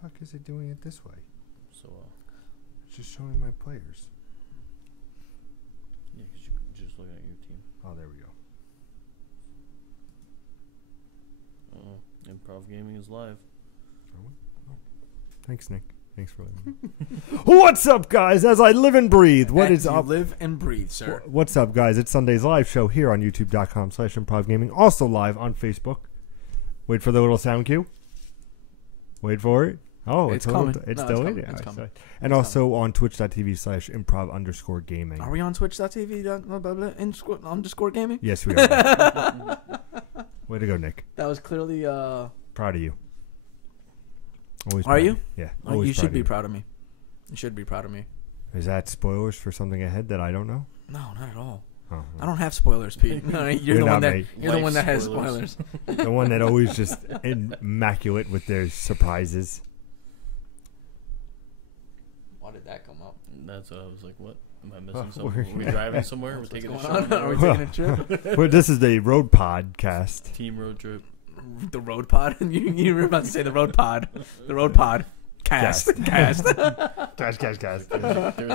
fuck is it doing it this way? So, It's just showing my players. yeah, because you're just looking at your team. Oh, there we go. Improv Gaming is live. Oh. Thanks, Nick. Thanks for letting me. What's up, guys? As I live and breathe. What is up? Live and breathe, sir. What's up, guys? It's Sunday's live show here on youtube.com/improvgaming. Also live on Facebook. Wait for the little sound cue. Wait for it. Oh, It's coming. It's No, still it's in. coming. Yeah, It's coming. and also on twitch.tv/improv_gaming. Are we on twitch.tv underscore gaming? Yes, we are. Way to go, Nick. That was clearly Proud of you. Always Are proud. you? Yeah. Oh, Always you should be of proud of me. You should be proud of me. you. Is that spoilers for something ahead that I don't know? No, not at all. Oh, I don't have spoilers, Pete. No, you're the not one that me. you're the Life one that has spoilers. spoilers. The one that always just immaculate with their surprises. Why did that come up? That's what I was like, what? Am I missing Oh, something? Are we driving somewhere? We're What's taking going a on? Are we shot? taking a trip? Well, this is the road podcast. Team road trip. The road pod? you were about to say the road pod. The road pod. Cast. Cast. Cast. There's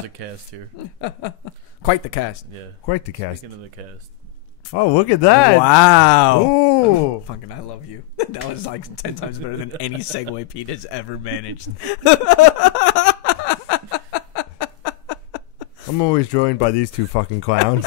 a cast here. Quite the cast. Yeah. Quite the cast. Speaking of the cast. Oh, look at that. Wow. Ooh. Fucking I love you. That was like 10 times better than any segue Pete has ever managed. I'm always joined by these two fucking clowns.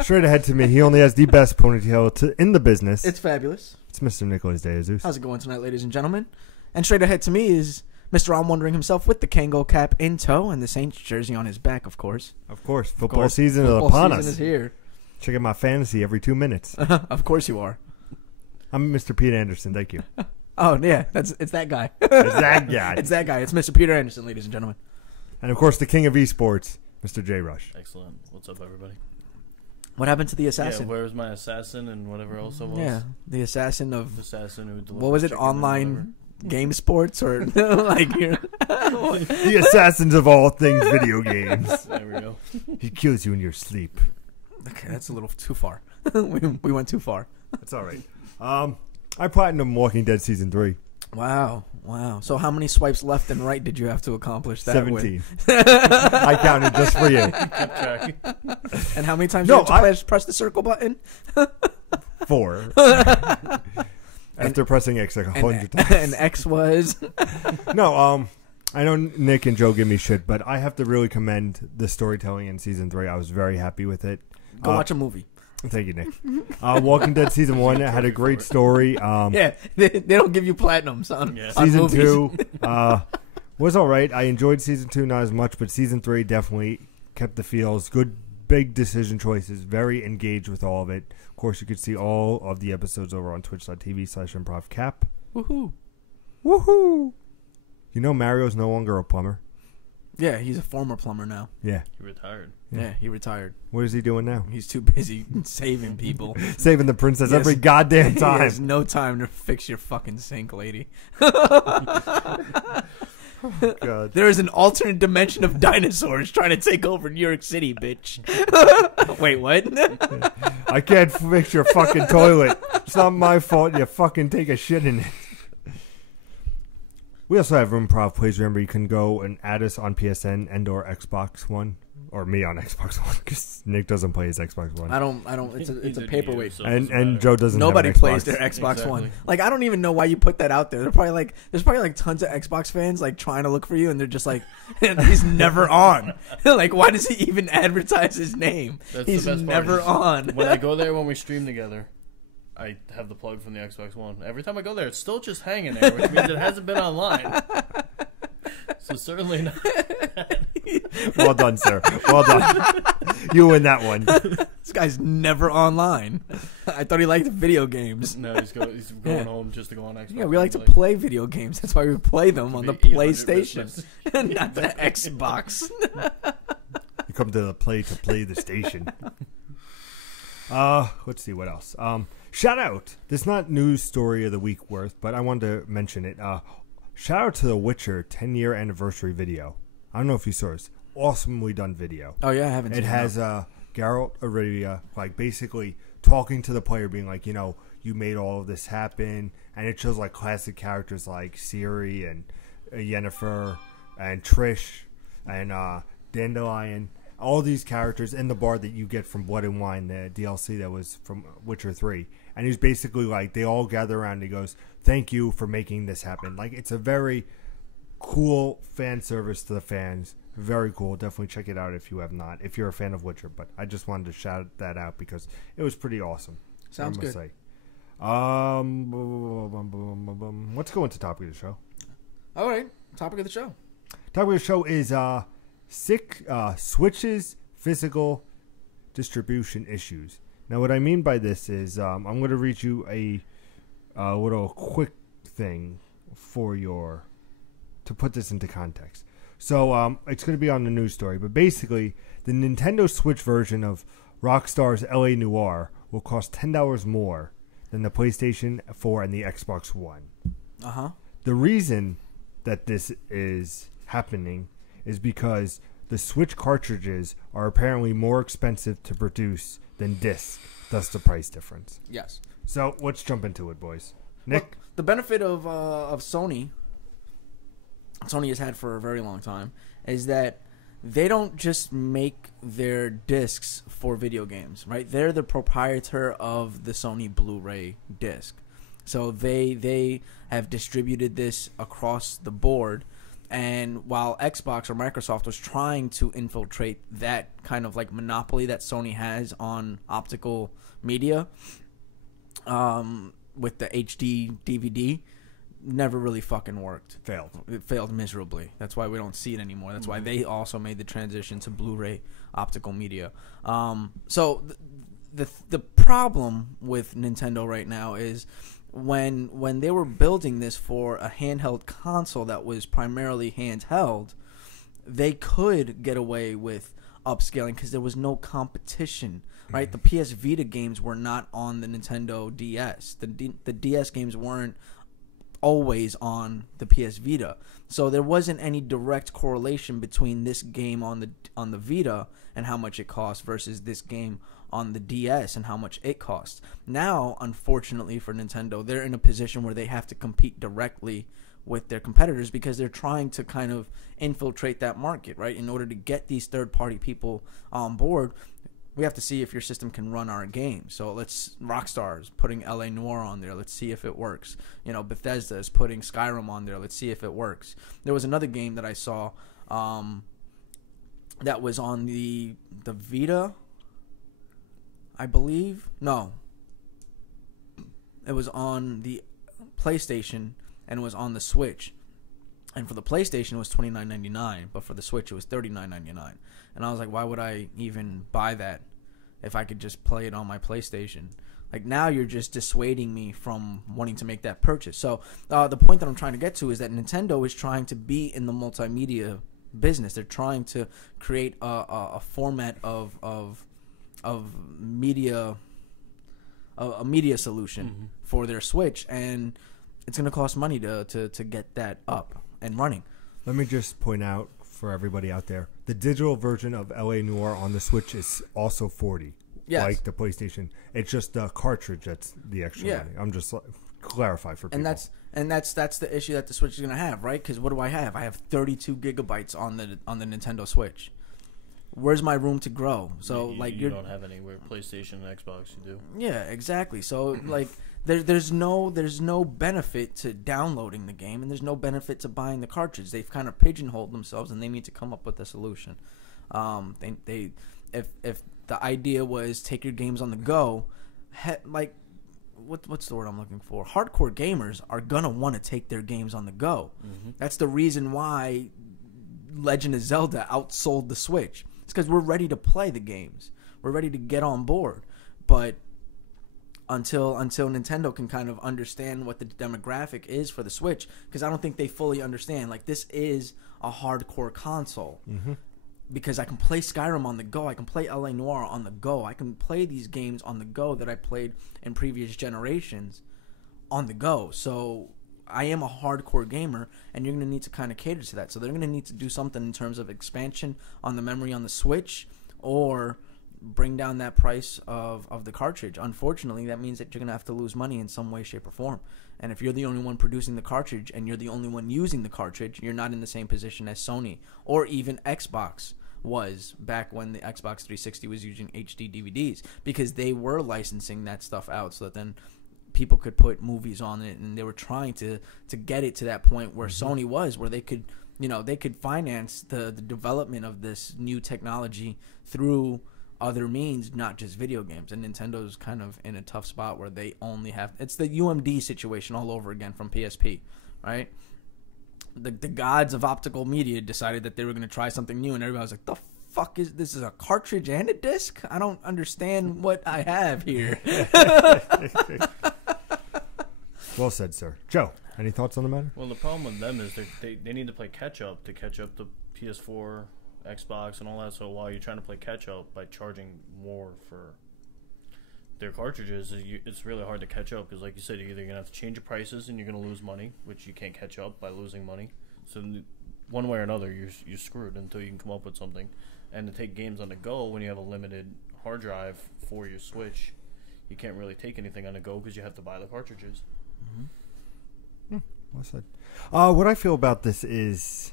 Straight ahead to me, he only has the best ponytail in the business. It's fabulous. It's Mr. Nicholas De Jesus. How's it going tonight, ladies and gentlemen? And straight ahead to me is Mr. I'm Wondering himself with the Kango cap in tow and the Saints jersey on his back, of course. Of course, football season is upon Football us. season is here. Check out my fantasy every 2 minutes. Of course you are. I'm Mr. Pete Anderson. Thank you. Oh, yeah. It's that guy. It's that guy. It's that guy. It's Mr. Peter Anderson, ladies and gentlemen. And of course, the king of esports, Mr. J. Rush. Excellent. What's up, everybody? What happened to the assassin? Yeah, where's my assassin and whatever else it was? Yeah, the assassin of... The assassin who delivered What was it? chicken or Online game sports or like you're... The assassins of all things video games. whatever. There we go. He kills you in your sleep. Okay, that's a little too far. we went too far. That's all right. I platinum Walking Dead Season 3. Wow. So how many swipes left and right did you have to accomplish that 17. I counted just for you. Kept track. And how many times did you have to press the circle button? 4. After pressing X like 100 times. And X was... No, I know Nick and Joe give me shit, but I have to really commend the storytelling in Season 3. I was very happy with it. Go watch a movie. Thank you, Nick. Walking Dead Season 1 had a great story. Yeah, they don't give you platinums on, Yeah. on Season movies. 2 was all right. I enjoyed Season 2 not as much, but Season 3 definitely kept the feels. Good, big decision choices. Very engaged with all of it. Of course, you could see all of the episodes over on twitch.tv/improvcap. Woohoo. Woohoo! You know Mario's no longer a plumber? Yeah, he's a former plumber now. Yeah. He retired. Yeah, he retired. What is he doing now? He's too busy saving people. Saving the princess Yes. every goddamn He time. has no time to fix your fucking sink, lady. God. There is an alternate dimension of dinosaurs trying to take over New York City, bitch. Wait, what? I can't fix your fucking toilet. It's not my fault you fucking take a shit in it. We also have Improv Plays. Remember, you can go and add us on PSN and or Xbox One. Or me on Xbox One, because Nick doesn't play his Xbox One. I don't. It's a paperweight. So it doesn't And matter. Joe doesn't Nobody have an plays Xbox. their Xbox Exactly. One. Like, I don't even know why you put that out there. There's probably like tons of Xbox fans like trying to look for you, and they're just like, he's never on. Like, why does he even advertise his name? That's He's the best part never is on. When I go there, when we stream together, I have the plug from the Xbox One. Every time I go there, it's still just hanging there, which means it hasn't been online. So certainly not. Well done, sir. Well done. You win that one. This guy's never online. I thought he liked video games. No, he's going Yeah. home just to go on Xbox. Yeah, we like to play video games. That's why we play them on the Be 800 PlayStation, business. not the Xbox. You come to the play to play the station. Let's see what else. Shout out. This is not news story of the week worth, but I wanted to mention it. Shout out to the Witcher 10-year anniversary video. I don't know if you saw this. Awesomely done video. Oh yeah, I haven't. It seen has Geralt of Rivia like basically talking to the player, being like, you know, you made all of this happen, and it shows like classic characters like Siri and Yennefer and Trish and Dandelion. All these characters in the bar that you get from Blood and Wine, the DLC that was from Witcher 3. And he's basically like, they all gather around and he goes, thank you for making this happen. Like, it's a very cool fan service to the fans. Very cool. Definitely check it out if you have not, if you're a fan of Witcher. But I just wanted to shout that out because it was pretty awesome. Sounds good. Say. Let's go into topic of the show. All right. Topic of the show. Topic of the show is Switch's physical distribution issues. Now, what I mean by this is I'm going to read you a little quick thing to put this into context. So it's going to be on the news story, but basically the Nintendo Switch version of Rockstar's LA Noire will cost $10 more than the PlayStation 4 and the Xbox One. Uh-huh. The reason that this is happening is because the Switch cartridges are apparently more expensive to produce than discs, thus the price difference. Yes. So let's jump into it, boys. Nick? Look, the benefit of Sony has had for a very long time, is that they don't just make their discs for video games, right? They're the proprietor of the Sony Blu-ray disc. So they have distributed this across the board. And while Xbox or Microsoft was trying to infiltrate that kind of like monopoly that Sony has on optical media, with the HD DVD, never really fucking worked. It failed miserably. That's why we don't see it anymore. That's why they also made the transition to Blu-ray optical media. So the problem with Nintendo right now is when they were building this for a handheld console that was primarily handheld, they could get away with upscaling because there was no competition, right? The PS Vita games were not on the Nintendo DS. The DS games weren't always on the PS Vita, so there wasn't any direct correlation between this game on the Vita and how much it costs versus this game on the DS and how much it costs. Now, unfortunately for Nintendo, they're in a position where they have to compete directly with their competitors because they're trying to kind of infiltrate that market, right? In order to get these third-party people on board, we have to see if your system can run our game. So Rockstar is putting LA Noire on there. Let's see if it works. Bethesda is putting Skyrim on there. Let's see if it works. There was another game that I saw that was on the Vita, I believe. No. It was on the PlayStation and it was on the Switch. And for the PlayStation, it was $29.99, but for the Switch, it was $39.99. And I was like, why would I even buy that if I could just play it on my PlayStation? Like, now you're just dissuading me from wanting to make that purchase. So the point that I'm trying to get to is that Nintendo is trying to be in the multimedia business. They're trying to create a format of media, a media solution for their Switch, and it's going to cost money to get that up and running. Let me just point out for everybody out there, the digital version of LA Noire on the Switch is also $40. Yes. Like the PlayStation. It's just the cartridge that's the extra money. I'm just clarify for people. And that's the issue that the Switch is going to have, right? Because what do I have? I have 32 gigabytes on the Nintendo Switch. Where's my room to grow? So you don't have anywhere. PlayStation and Xbox, you do. Yeah, exactly. So like there's no benefit to downloading the game, and there's no benefit to buying the cartridge. They've kind of pigeonholed themselves, and they need to come up with a solution. If the idea was take your games on the go, what's the word I'm looking for? Hardcore gamers are gonna want to take their games on the go. That's the reason why Legend of Zelda outsold the Switch. It's because we're ready to play the games. We're ready to get on board. But until Nintendo can kind of understand what the demographic is for the Switch, because I don't think they fully understand. Like, this is a hardcore console. Because I can play Skyrim on the go. I can play LA Noire on the go. I can play these games on the go that I played in previous generations on the go. So I am a hardcore gamer, and you're going to need to kind of cater to that. So they're going to need to do something in terms of expansion on the memory on the Switch, or bring down that price of the cartridge. Unfortunately, that means that you're going to have to lose money in some way, shape, or form. And if you're the only one producing the cartridge and you're the only one using the cartridge, you're not in the same position as Sony or even Xbox was back when the Xbox 360 was using HD DVDs, because they were licensing that stuff out so that then people could put movies on it, and they were trying to get it to that point where Sony was, where they could, they could finance the development of this new technology through other means, not just video games. And Nintendo's kind of in a tough spot where they only have, it's the UMD situation all over again from PSP, right? The gods of optical media decided that they were going to try something new, and everybody was like, the fuck is this? Is a cartridge and a disc? I don't understand what I have here. Well said, sir. Joe, any thoughts on the matter? Well, the problem with them is they need to play catch up to catch up the PS4, Xbox, and all that. So while you're trying to play catch up by charging more for their cartridges, it's really hard to catch up, because like you said, you're either going to have to change your prices and you're going to lose money, which you can't catch up by losing money. So one way or another, you're screwed until you can come up with something. And to take games on the go when you have a limited hard drive for your Switch, you can't really take anything on the go because you have to buy the cartridges. Well said. What I feel about this is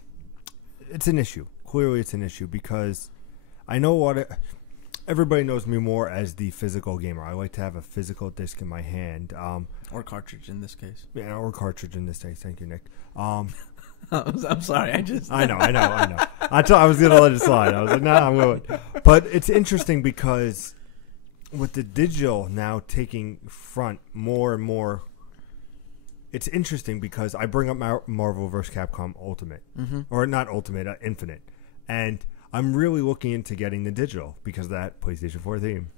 it's an issue. Clearly it's an issue, because I know everybody knows me more as the physical gamer. I like to have a physical disc in my hand. Or cartridge in this case. Yeah, or cartridge in this case. Thank you, Nick. I'm sorry. I know. I was going to let it slide. I was like, nah, I'm going. But it's interesting because with the digital now taking front more and more, it's interesting because I bring up Marvel vs. Capcom Ultimate. Or not Ultimate, Infinite. And I'm really looking into getting the digital because of that PlayStation 4 theme.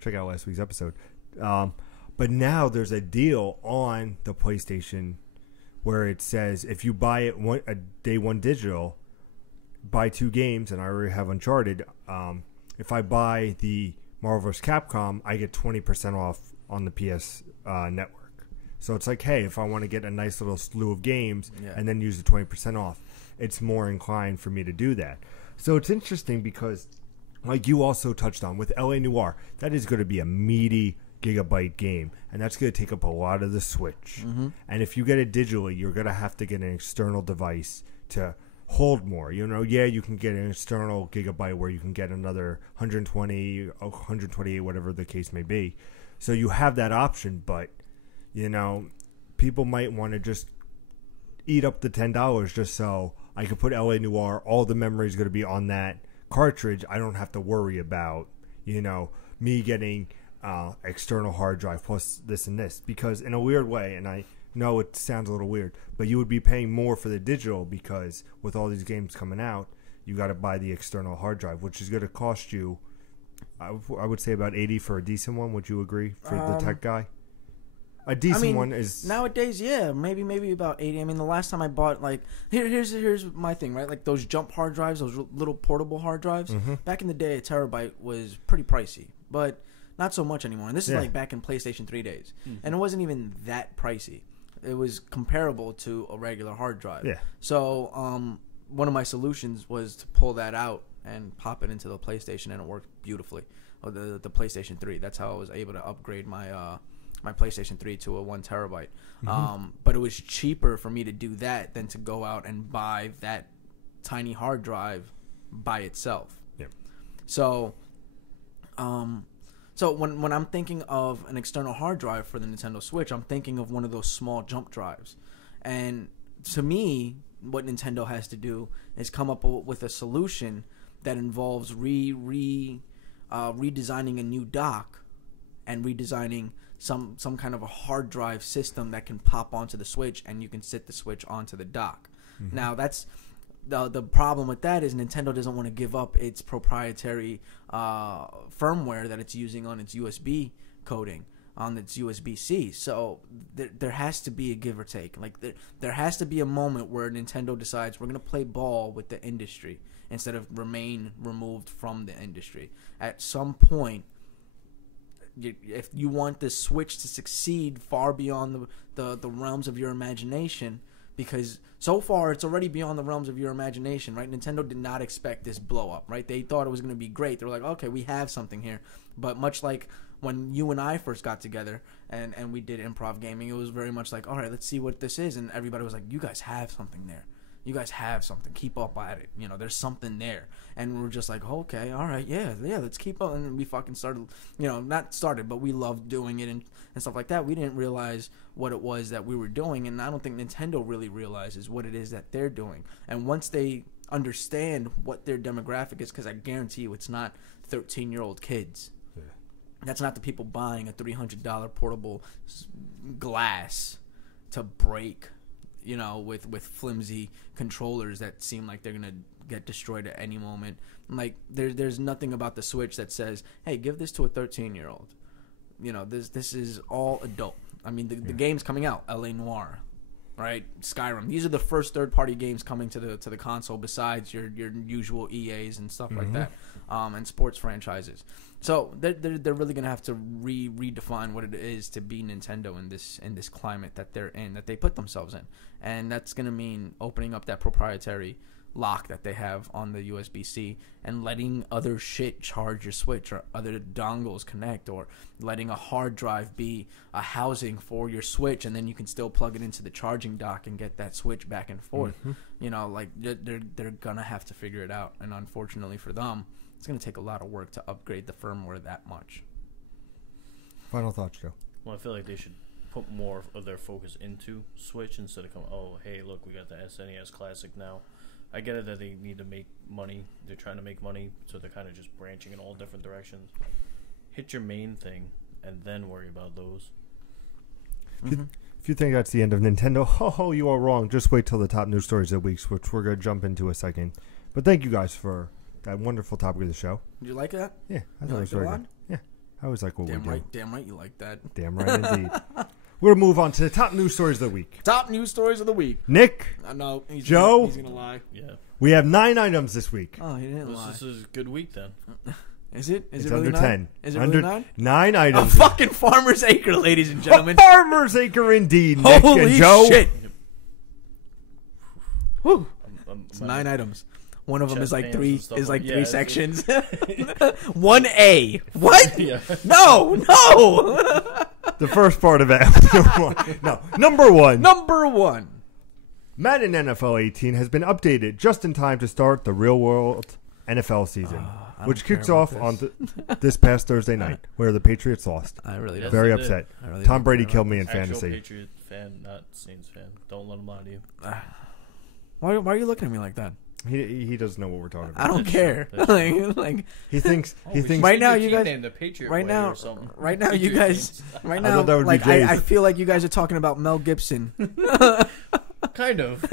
Check out last week's episode. But now there's a deal on the PlayStation where it says if you buy it a day one digital, buy 2 games, and I already have Uncharted. If I buy the Marvel vs. Capcom, I get 20% off on the PS network. So it's like, hey, if I want to get a nice little slew of games and then use the 20% off, it's more inclined for me to do that. So it's interesting because, like you also touched on, with LA Noire, that is going to be a meaty gigabyte game, and that's going to take up a lot of the Switch. And if you get it digitally, you're going to have to get an external device to hold more. You can get an external gigabyte where you can get another 120, 128, whatever the case may be. So you have that option, but people might want to just eat up the $10 just so I could put LA Noire. All the memory is going to be on that cartridge. I don't have to worry about, me getting external hard drive plus this and this. Because in a weird way, and I know it sounds a little weird, but you would be paying more for the digital because with all these games coming out, you got to buy the external hard drive, which is going to cost you, I would say about $80 for a decent one. Would you agree for the tech guy? A decent one is nowadays, yeah, maybe about 80. I mean, the last time I bought, like, here's my thing, right? Like those jump hard drives, those little portable hard drives. Back in the day, a terabyte was pretty pricey, but not so much anymore. And this is like back in PlayStation 3 days, and it wasn't even that pricey. It was comparable to a regular hard drive. Yeah. So, one of my solutions was to pull that out and pop it into the PlayStation, and it worked beautifully. Or the PlayStation 3. That's how I was able to upgrade my my PlayStation 3 to a 1 terabyte. But it was cheaper for me to do that than to go out and buy that tiny hard drive by itself. Yeah. So, when I'm thinking of an external hard drive for the Nintendo Switch, I'm thinking of one of those small jump drives. And to me, what Nintendo has to do is come up with a solution that involves redesigning a new dock and redesigning some kind of a hard drive system that can pop onto the Switch, and you can sit the Switch onto the dock. Now, that's the problem with that is Nintendo doesn't want to give up its proprietary firmware that it's using on its USB coding, on its USB-C. So there has to be a give or take. Like there has to be a moment where Nintendo decides we're going to play ball with the industry instead of remain removed from the industry. At some point, if you want the Switch to succeed far beyond the realms of your imagination, because so far it's already beyond the realms of your imagination, right? Nintendo did not expect this blow up, right? They thought it was going to be great. They were like, okay, we have something here. But much like when you and I first got together and we did improv gaming, it was very much like, all right, let's see what this is. And everybody was like, you guys have something there. You guys have something. Keep up at it. You know, there's something there. And we're just like, okay, all right, yeah, let's keep up. And we fucking started, you know, not started, but we loved doing it and stuff like that. We didn't realize what it was that we were doing. And I don't think Nintendo really realizes what it is that they're doing. And once they understand what their demographic is, because I guarantee you it's not 13-year-old kids. Yeah. That's not the people buying a $300 portable glass to break, you know, with flimsy controllers that seem like they're going to get destroyed at any moment. Like, there's nothing about the Switch that says, hey, give this to a 13-year-old. You know, this is all adult. I mean, the game's coming out, L.A. Noire, right? Skyrim. These are the first third-party games coming to the console besides your usual EAs and stuff like that, and sports franchises. So they're really gonna have to redefine what it is to be Nintendo in this climate that they're in, that they put themselves in, and that's gonna mean opening up that proprietary lock that they have on the USB-C and letting other shit charge your Switch, or other dongles connect, or letting a hard drive be a housing for your Switch, and then you can still plug it into the charging dock and get that Switch back and forth. You know, like they're gonna have to figure it out, and unfortunately for them, it's gonna take a lot of work to upgrade the firmware that much. Final thoughts, Joe. Well, I feel like they should put more of their focus into Switch instead of coming, oh, hey, look, we got the SNES Classic now. I get it that they need to make money. They're trying to make money, so they're kind of just branching in all different directions. Hit your main thing, and then worry about those. If you think that's the end of Nintendo, you are wrong. Just wait till the top news stories of the week, which we're going to jump into a second. But thank you guys for that wonderful topic of the show. Did you like that? Yeah, I thought it was very good. Yeah, I always like what we do. Damn right you like that. Damn right indeed. We're going to move on to the top news stories of the week. Top news stories of the week. Nick. No, Joe. He's going to lie. Yeah. We have 9 items this week. Oh, he didn't lie. This is a good week then. Is it? Is it's it really under 9? 10. Is it under really 9? 9 items. A fucking farmer's acre, ladies and gentlemen. A farmer's acre indeed, Nick. Holy and Joe. shit. Whew. It's 9 items. One of them is like three sections. 1A. What? Yeah. No. The first part of it. No. Number one. Madden NFL 18 has been updated just in time to start the real-world NFL season, which kicks off on this past Thursday night, where the Patriots lost. I really don't. Very upset. Really Tom Brady killed me in Actual fantasy. Patriot fan, not Saints fan. Don't let him lie to you. Why are you looking at me like that? He doesn't know what we're talking about. I don't care. like he thinks right now you guys the Patriot right now Patriot you guys right now that would like be I feel like you guys are talking about Mel Gibson. Kind of.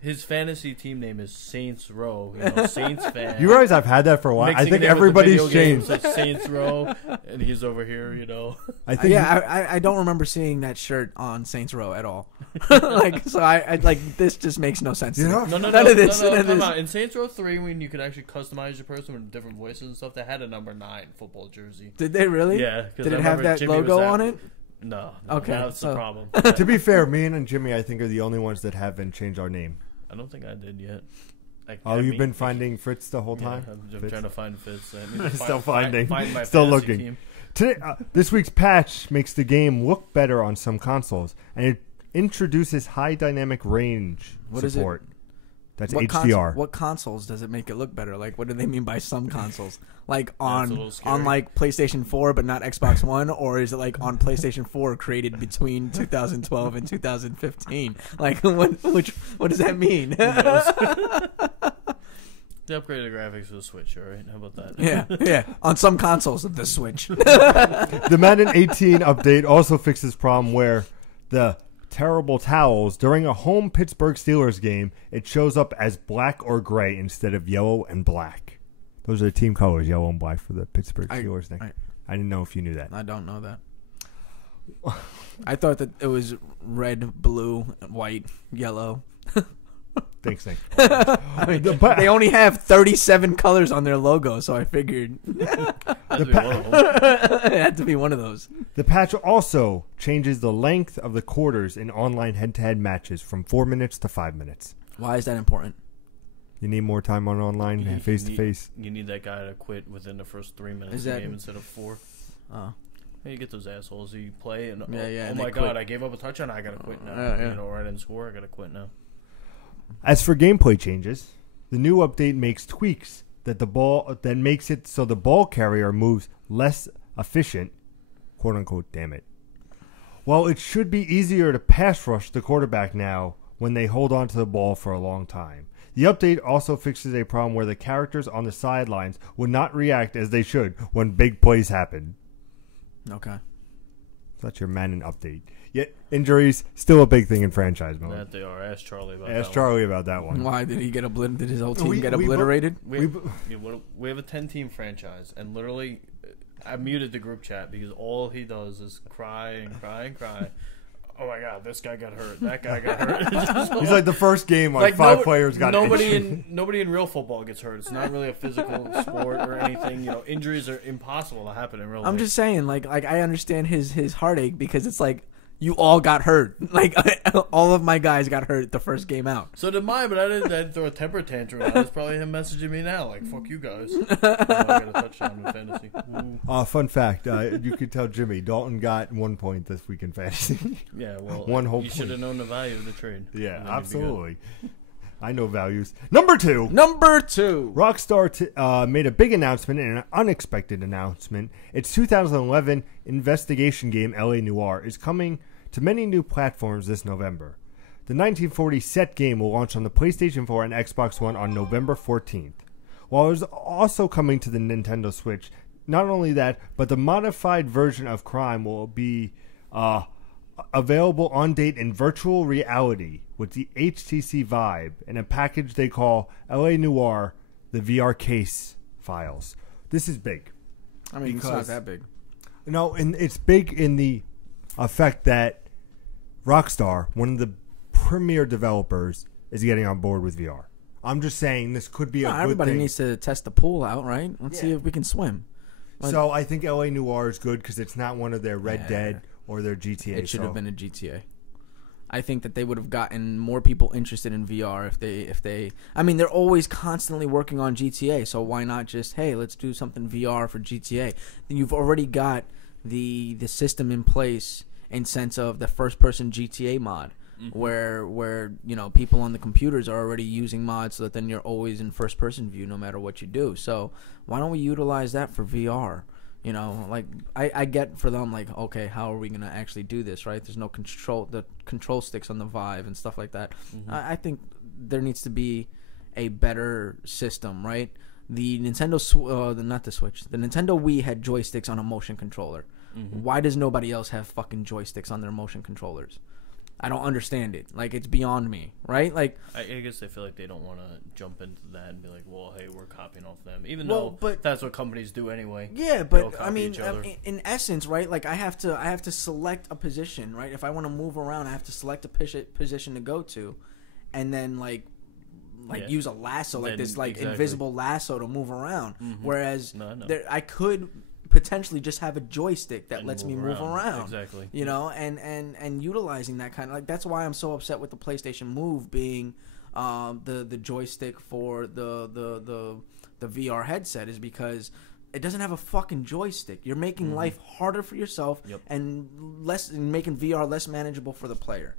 His fantasy team name is Saints Row. You know, Saints fan. You realize I've had that for a while. I think everybody's changed. So Saints Row, and he's over here. You know. I think. Yeah, I don't remember seeing that shirt on Saints Row at all. So I like this just makes no sense. You know? No. None of this. Come on. In Saints Row 3, when you could actually customize your person with different voices and stuff, they had a number 9 football jersey. Did they really? Yeah. Did it have that Jimmy logo on it? No. Okay, That's the problem. To be fair, me and Jimmy, I think, are the only ones that haven't changed our name. I don't think I did yet. You've been finding Fritz the whole time? Yeah, I'm trying to find Fitz. Still finding. Find my Still fantasy looking. team. Today, this week's patch makes the game look better on some consoles, and it introduces high dynamic range support. That's HDR. What consoles does it make it look better? Like, what do they mean by some consoles? Like on scary. like PlayStation 4, but not Xbox One, or is it like on PlayStation 4 created between 2012 and 2015? Like, what does that mean? They upgraded the graphics for the Switch, all right? How about that? Yeah. On some consoles, the Switch. The Madden 18 update also fixes problem where the terrible towels during a home Pittsburgh Steelers game, it shows up as black or gray instead of yellow and black. Those are the team colors, yellow and black for the Pittsburgh Steelers thing. I didn't know if you knew that. I don't know that. I thought that it was red, blue, white, yellow. Thanks, Nick. I mean, they only have 37 colors on their logo, so I figured it had to be one of those. The patch also changes the length of the quarters in online head-to-head matches from 4 minutes to 5 minutes. Why is that important? You need more time on online face-to-face. You need that guy to quit within the first 3 minutes of the game instead of 4. Oh. Hey, you get those assholes who play and and my they God, quit. I gave up a touchdown. I gotta quit now. Or I didn't score. I gotta quit now. As for gameplay changes, the new update makes tweaks that makes it so the ball carrier moves less efficient, quote unquote. Damn it. While it should be easier to pass rush the quarterback now when they hold on to the ball for a long time. The update also fixes a problem where the characters on the sidelines would not react as they should when big plays happen. Okay. That's your Madden update. Yet injuries still a big thing in franchise mode. That they are. Ask Charlie about Ask Charlie about that one. Why did he get obliterated? Did his whole team get obliterated? We have a 10-team franchise, and literally, I muted the group chat because all he does is cry and cry and cry. Oh my God, this guy got hurt. That guy got hurt. He's like the first game, like five players got injured. Nobody in real football gets hurt. It's not really a physical sport or anything. You know, injuries are impossible to happen in real life. I'm just saying, like I understand his heartache because it's like you all got hurt. Like all of my guys got hurt the first game out. So did mine, but I didn't throw a temper tantrum. It's probably him messaging me now, like "fuck you guys." I got a touchdown in fantasy. Fun fact: you could tell Jimmy Dalton got 1 point this week in fantasy. Yeah, well, one whole. You should have known the value of the trade. Yeah, absolutely. I know values. Number two. Rockstar made a big announcement and an unexpected announcement. Its 2011 investigation game, LA Noire, is coming to many new platforms this November. The 1940 set game will launch on the PlayStation 4 and Xbox One on November 14th. While it is also coming to the Nintendo Switch, not only that, but the modified version of Crime will be available on date in virtual reality with the HTC Vive and a package they call LA Noire, the VR case files. This is big. I mean, it's not that big. No, and it's big in the effect that Rockstar, one of the premier developers, is getting on board with VR. I'm just saying this could be a good everybody thing. needs to test the pool out, right? Let's see if we can swim. So I think LA Noire is good because it's not one of their Red Dead or their GTA. It should have been a GTA. I think that they would have gotten more people interested in VR if they. I mean, they're always constantly working on GTA, so why not just let's do something VR for GTA? Then you've already got the system in place in sense of the first person GTA mod. Mm-hmm. Where people on the computers are already using mods, so that then you're always in first person view no matter what you do. So why don't we utilize that for VR? I get for them, like, okay, how are we gonna actually do this, right? There's no control sticks on the Vive and stuff like that. Mm-hmm. I think there needs to be a better system, right? The Nintendo the Nintendo Wii had joysticks on a motion controller. Mm-hmm. Why does nobody else have fucking joysticks on their motion controllers? I don't understand it. Like, it's beyond me, right? Like, I guess they feel like they don't want to jump into that and be like, well, hey, we're copying off them, even though that's what companies do anyway. Yeah, but I mean, in essence, right? Like, I have to select a position, right? If I want to move around, I have to select a position to go to, and then use a lasso, like this, invisible lasso to move around. Mm-hmm. Whereas I could potentially just have a joystick that lets me move around. Exactly. And utilizing that kind of, like, that's why I'm so upset with the PlayStation Move being the joystick for the VR headset, is because it doesn't have a fucking joystick. You're making life harder for yourself and making VR less manageable for the player.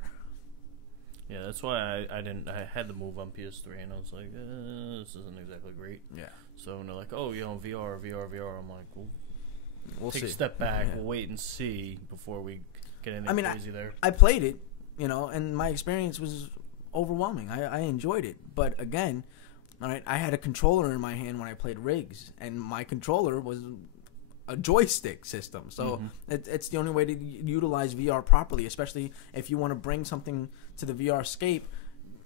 Yeah, that's why I had the Move on PS3, and I was like, this isn't exactly great. Yeah. So when they're like, oh, VR, I'm like, well, we'll take see. A step back. We'll wait and see before we get anything crazy there. I played it, and my experience was overwhelming. I enjoyed it. But again, all right, I had a controller in my hand when I played Riggs, and my controller was a joystick system. So it's the only way to utilize VR properly, especially if you want to bring something to the VR scape.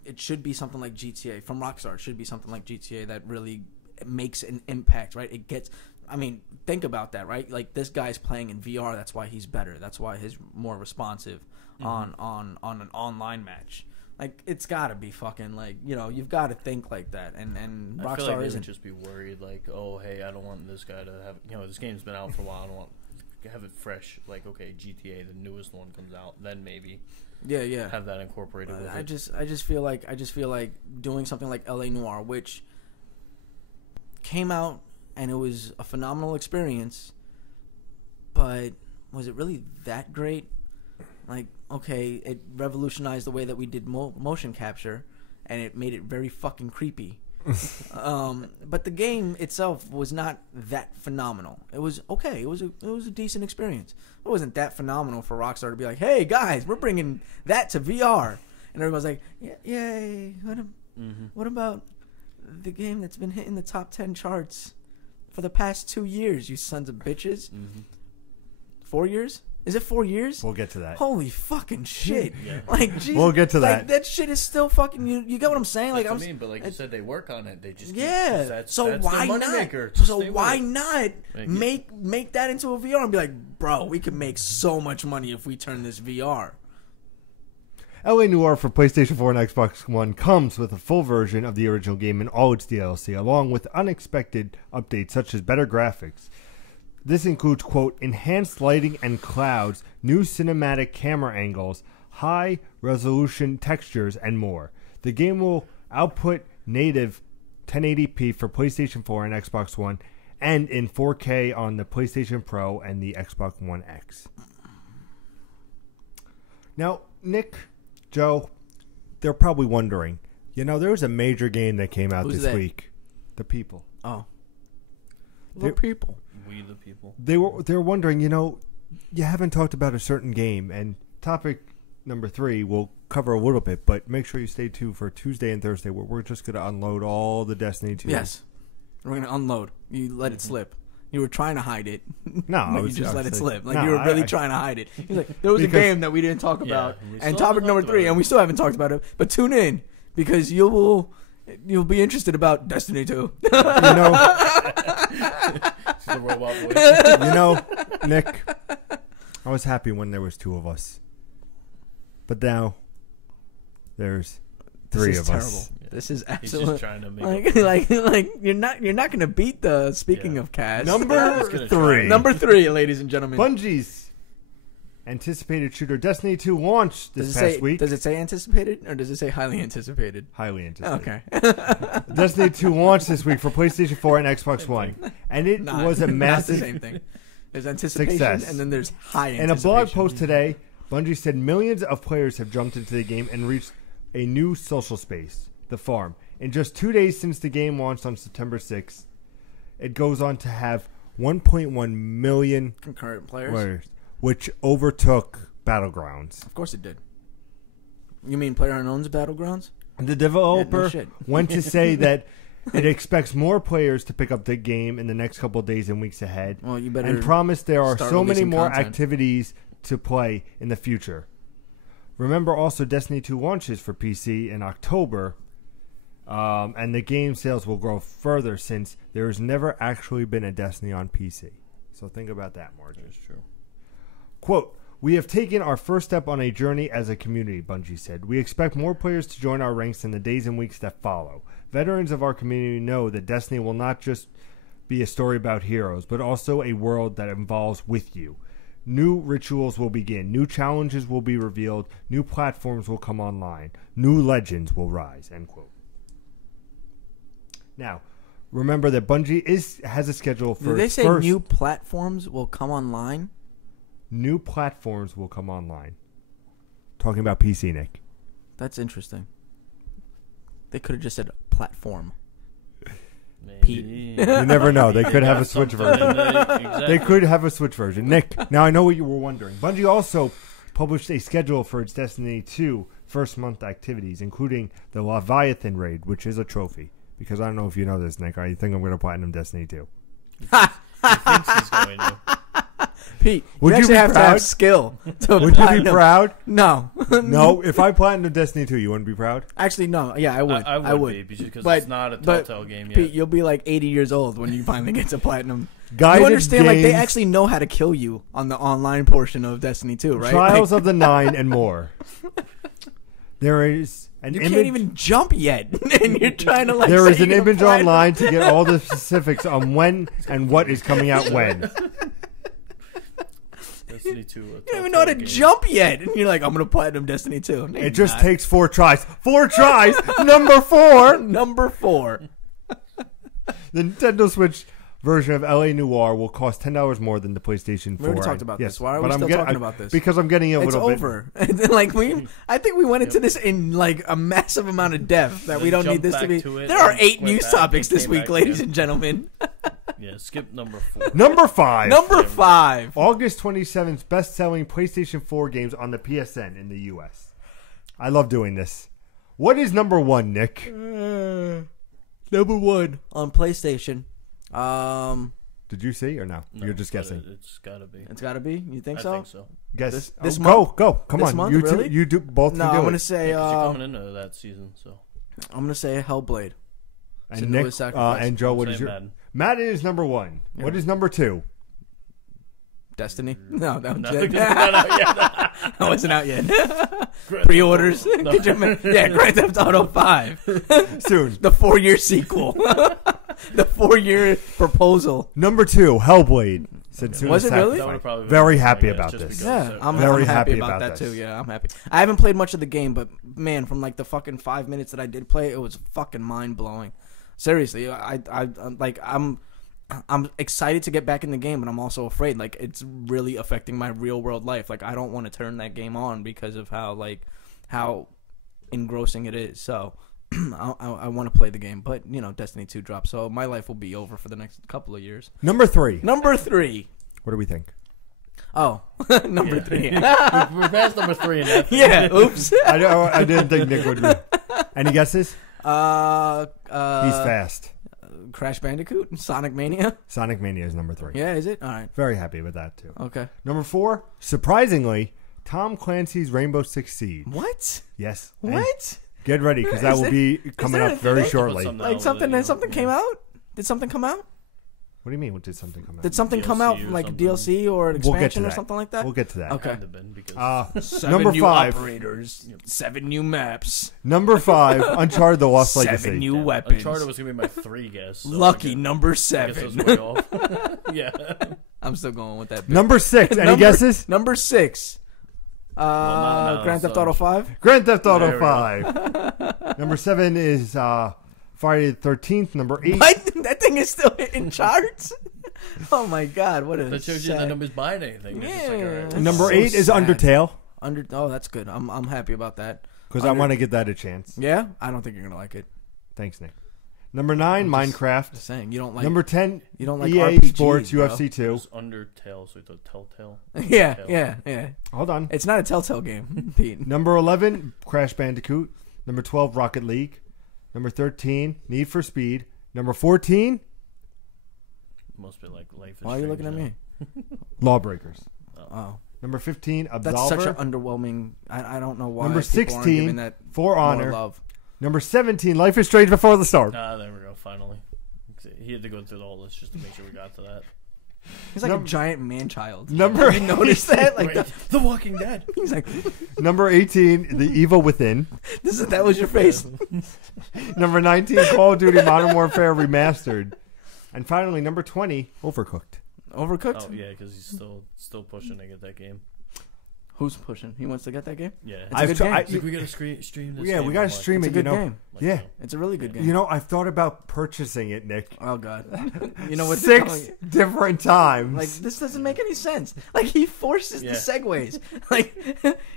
It should be something like GTA from Rockstar. It should be something like GTA that really makes an impact, right? It gets... I mean, think about that, right? Like, this guy's playing in VR. That's why he's better. That's why he's more responsive on an online match. Like, it's got to be fucking, like, you know, you've got to think like that. And I feel Rockstar like they isn't. would just be worried, like, oh, hey, I don't want this guy to have, you know, this game's been out for a while. I don't want to have it fresh. Like, okay, GTA, the newest one comes out, then maybe have that incorporated with it. I just feel like doing something like LA Noire, which came out and it was a phenomenal experience, but was it really that great? Like, okay, it revolutionized the way that we did motion capture, and it made it very fucking creepy. But the game itself was not that phenomenal. It was okay. It was a decent experience. It wasn't that phenomenal for Rockstar to be like, "Hey guys, we're bringing that to VR," and everyone's like, "Yay! What about the game that's been hitting the top 10 charts for the past 2 years? You sons of bitches! 4 years." Is it 4 years? We'll get to that. Holy fucking shit! Yeah. Like, Jesus, we'll get to that. Like, that shit is still fucking. You get what I'm saying? That's Like, what I mean, but like you said, they work on it. They just that's so why their not? moneymaker. So Stay why with it. not make that into a VR and be like, bro, we could make so much money if we turn this VR. LA Noire for PlayStation 4 and Xbox One comes with a full version of the original game and all its DLC, along with unexpected updates such as better graphics. This includes, quote, enhanced lighting and clouds, new cinematic camera angles, high-resolution textures, and more. The game will output native 1080p for PlayStation 4 and Xbox One, and in 4K on the PlayStation Pro and the Xbox One X. Now, Nick, Joe, they're probably wondering, you know, there was a major game that came out this week. The People. Oh. The People. We the people. They're wondering, you know, you haven't talked about a certain game, and topic number 3 we'll cover a little bit, but make sure you stay tuned for Tuesday and Thursday where we're just going to unload all the Destiny 2. Yes. We're going to unload. You let it slip. You were trying to hide it. No, you just let it slip. Like, no, you were really trying to hide it. He's like, there was a game that we didn't talk about, and topic number 3, and we still haven't talked about it, but tune in, because you'll be interested about Destiny 2. You know, The robot voice. you know, Nick, I was happy when there was 2 of us, but now there's 3 of us. Yeah. This is He's absolutely just trying to make like you're not gonna beat the speaking of cast Number 3. number 3, ladies and gentlemen. Bungie's anticipated shooter Destiny 2 launched this past week. Does it say anticipated or does it say highly anticipated? Highly anticipated. Okay. Destiny 2 launched this week for PlayStation 4 and Xbox One, and it was a massive Not the same thing. There's anticipation success. and then there's high In anticipation. a blog post today, Bungie said millions of players have jumped into the game and reached a new social space, the farm. In just 2 days since the game launched on September 6th, it goes on to have 1.1 million concurrent players, which overtook Battlegrounds. Of course it did. You mean PlayerUnknown's Battlegrounds? The developer Yeah, no shit. went to say that it expects more players to pick up the game in the next couple of days and weeks ahead. Well, you better and promised there are start so many releasing more content. activities to play in the future. Remember also Destiny 2 launches for PC in October, and the game sales will grow further since there has never actually been a Destiny on PC. So think about that, Margie. That's true. Quote, we have taken our first step on a journey as a community, Bungie said. We expect more players to join our ranks in the days and weeks that follow. Veterans of our community know that Destiny will not just be a story about heroes, but also a world that involves with you. New rituals will begin. New challenges will be revealed. New platforms will come online. New legends will rise. End quote. Now, remember that Bungie has a schedule for Did they its say first... new platforms will come online? New platforms will come online. Talking about PC, Nick. That's interesting. They could have just said platform. Maybe. You never know. They could have a Switch version. Exactly. They could have a Switch version. Nick, now I know what you were wondering. Bungie also published a schedule for its Destiny 2 first month activities, including the Leviathan raid, which is a trophy. Because I don't know if you know this, Nick. I think I'm going to platinum Destiny 2. He thinks he's going to. Pete, Would you you actually be have to proud? have skill to Would you be platinum. proud? No. No. If I platinum Destiny 2, you wouldn't be proud? Actually, no. Yeah, I would. I would be because But- it's not a but, Telltale game yet. Pete, you'll be like 80 years old when you finally get to platinum. Guided You understand, like, they games, actually know how to kill you on the online portion of Destiny 2, right? Trials Like, of the Nine, and more. There is You can't even jump yet, and you're trying to like. There say is an you're image platinum. online to get all the specifics on when and what is coming out when. Destiny 2. You don't even know how to jump yet, and you're like, I'm gonna platinum Destiny 2. It just takes 4 tries. 4 tries. Number 4. Number 4. The Nintendo Switch version of LA Noire will cost $10 more than the PlayStation 4. We already talked about this. Why are we still talking about this? Because I'm getting a It's little over. Like I think we went into this in like a massive amount of depth that we don't need this to be. There are 8 news topics this week, ladies and gentlemen. Yeah, skip number 4. Number 5. Number 5. August 27th, best-selling PlayStation 4 games on the PSN in the U.S. I love doing this. What is number 1, Nick? Number 1 on PlayStation. Did you see or no? You're just guessing. It's gotta be. It's gotta be. You think I so? think so. Guess. This Go. Come This on. month, You really? two, you do both. No, can do I'm gonna it. say. Yeah, 'cause you're coming into that season, so. I'm gonna say Hellblade. And Nick and Joe, what is your? Madden. Madden is number 1. Yeah. What is number 2? Destiny? No, that No, was not out yet. that wasn't out yet. Grand Pre-orders. Theft Auto. Could you imagine? Yeah, Grand Theft Auto 5. Soon. The 4-year sequel. The 4-year proposal. Number 2, Hellblade. Was it really? That would've probably been Very my happy guess, about just this. because Yeah, of- I'm Very happy happy about about that this. too. Yeah, I'm happy. I haven't played much of the game, but man, from like the fucking 5 minutes that I did play, it was fucking mind blowing. Seriously, I'm excited to get back in the game, but I'm also afraid. Like it's really affecting my real world life. Like I don't want to turn that game on because of how engrossing it is. So I want to play the game, but you know, Destiny 2 drops, so my life will be over for the next couple of years. Number 3. Number 3. What do we think? Oh, number 3. We're past number 3 in that. Yeah. Oops. I didn't think Nick would be. Any guesses? He's He's fast. Crash Bandicoot, Sonic Mania. Sonic Mania is number 3. Yeah, is it? All right. Very happy with that too. Okay. Number 4, surprisingly, Tom Clancy's Rainbow Six Siege. What? Yes. What? Get ready because that Is will there- be coming there up very anything? shortly. Something What Like out something? with it, Something came out? Did something come out? do you mean? What did something come out? Did something come DLC out or like something. DLC or an We'll get to expansion or that. something like that? We'll get to that. Okay. Kind of been because 7 Number new 5. operators, 7 new maps, Number 5, Uncharted: The Lost 7 Legacy. new yeah, weapons. Uncharted was gonna be my 3 guess. So Lucky I guess- number I guess I 7. was way off. Yeah. I'm still going with that. Number 6. Any Number- guesses? Number 6. no, Grand Theft so- Auto 5. Grand Theft There Auto we 5. Number 7 is Friday the 13th. Number 8. What? That thing is still in charts? Oh my god, what a That shows you that sad- nobody's buying anything. It's just like, all right, Yeah. Number So 8 is sad. Undertale Oh, that's good. I'm happy about that. because I want to give that a chance. Yeah, I don't think you're gonna like it. Thanks, Nick. Number 9, Minecraft. Just saying, you don't like. Number 10, you don't like EA RPGs, Sports bro. UFC 2. It's Undertale, so it's a Telltale. Yeah. Hold on. It's not a Telltale game, Pete. Number 11, Crash Bandicoot. Number 12, Rocket League. Number 13, Need for Speed. Number 14, Must be like Life is Why are you looking at Strange me? Lawbreakers. Oh, Number 15, that's Absolver. such an underwhelming. I don't know why. Number people aren't 16, giving that For more Honor. love. Number 17, Life is Strange Before the Storm. now. There we go. Finally, he had to go through all this just to make sure we got to that. He's like Num- a giant man child. Number You notice that? Like Wait, The Walking Dead. he's like, Number 18, The Evil Within. that was your face. Number 19, Call of Duty Modern Warfare Remastered. And finally, number 20, Overcooked. Overcooked. Oh yeah, because he's still pushing to get that game. Who's pushing? He wants to get that game. Yeah. It's a good game. He's like, we gotta stream this. Yeah, game. we got to I'm like, stream It's it, a good you know. game. like, Yeah. no. It's a really good game. You know, I've thought about purchasing it, Nick. Oh god. You know what? they're 6 calling it? different times. Like this doesn't make any sense. Like he forces Yeah. the segues. Like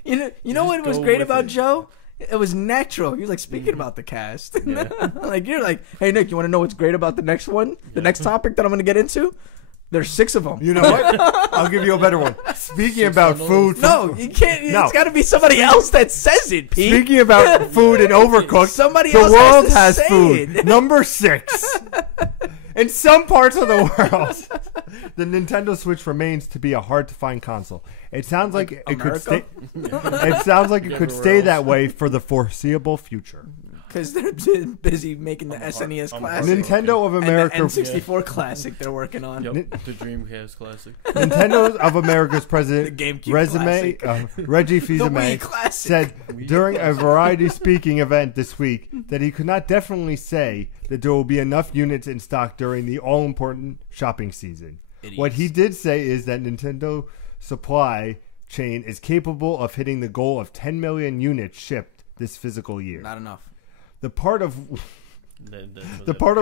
you know just what was go great with about it. Joe? It was natural. He was like speaking about the cast. Yeah. Like you're like, hey Nick, you want to know what's great about the next one? The Yeah. next topic that I'm going to get into? There's 6 of them. You know what? I'll give you a better one. Speaking about food. No, you can't. No. It's got to be somebody else that says it, Pete. Speaking about food and Overcooked, Somebody the else world has to has say food. it. Number 6. In some parts of the world, the Nintendo Switch remains to be a hard-to-find console. It sounds like it could stay. America? It sounds like it could Everywhere stay else. that way for the foreseeable future. because they're busy making the SNES Classic. Nintendo of America. And the N64 Classic they're working on. Yep, the Dreamcast Classic. Nintendo of America's president The GameCube Reggie The Fils-Aimé Wii Classic. said during a variety speaking event this week that he could not definitely say that there will be enough units in stock during the all-important shopping season. Idiots. What he did say is that Nintendo supply chain is capable of hitting the goal of 10 million units shipped this physical year. Not enough. The part of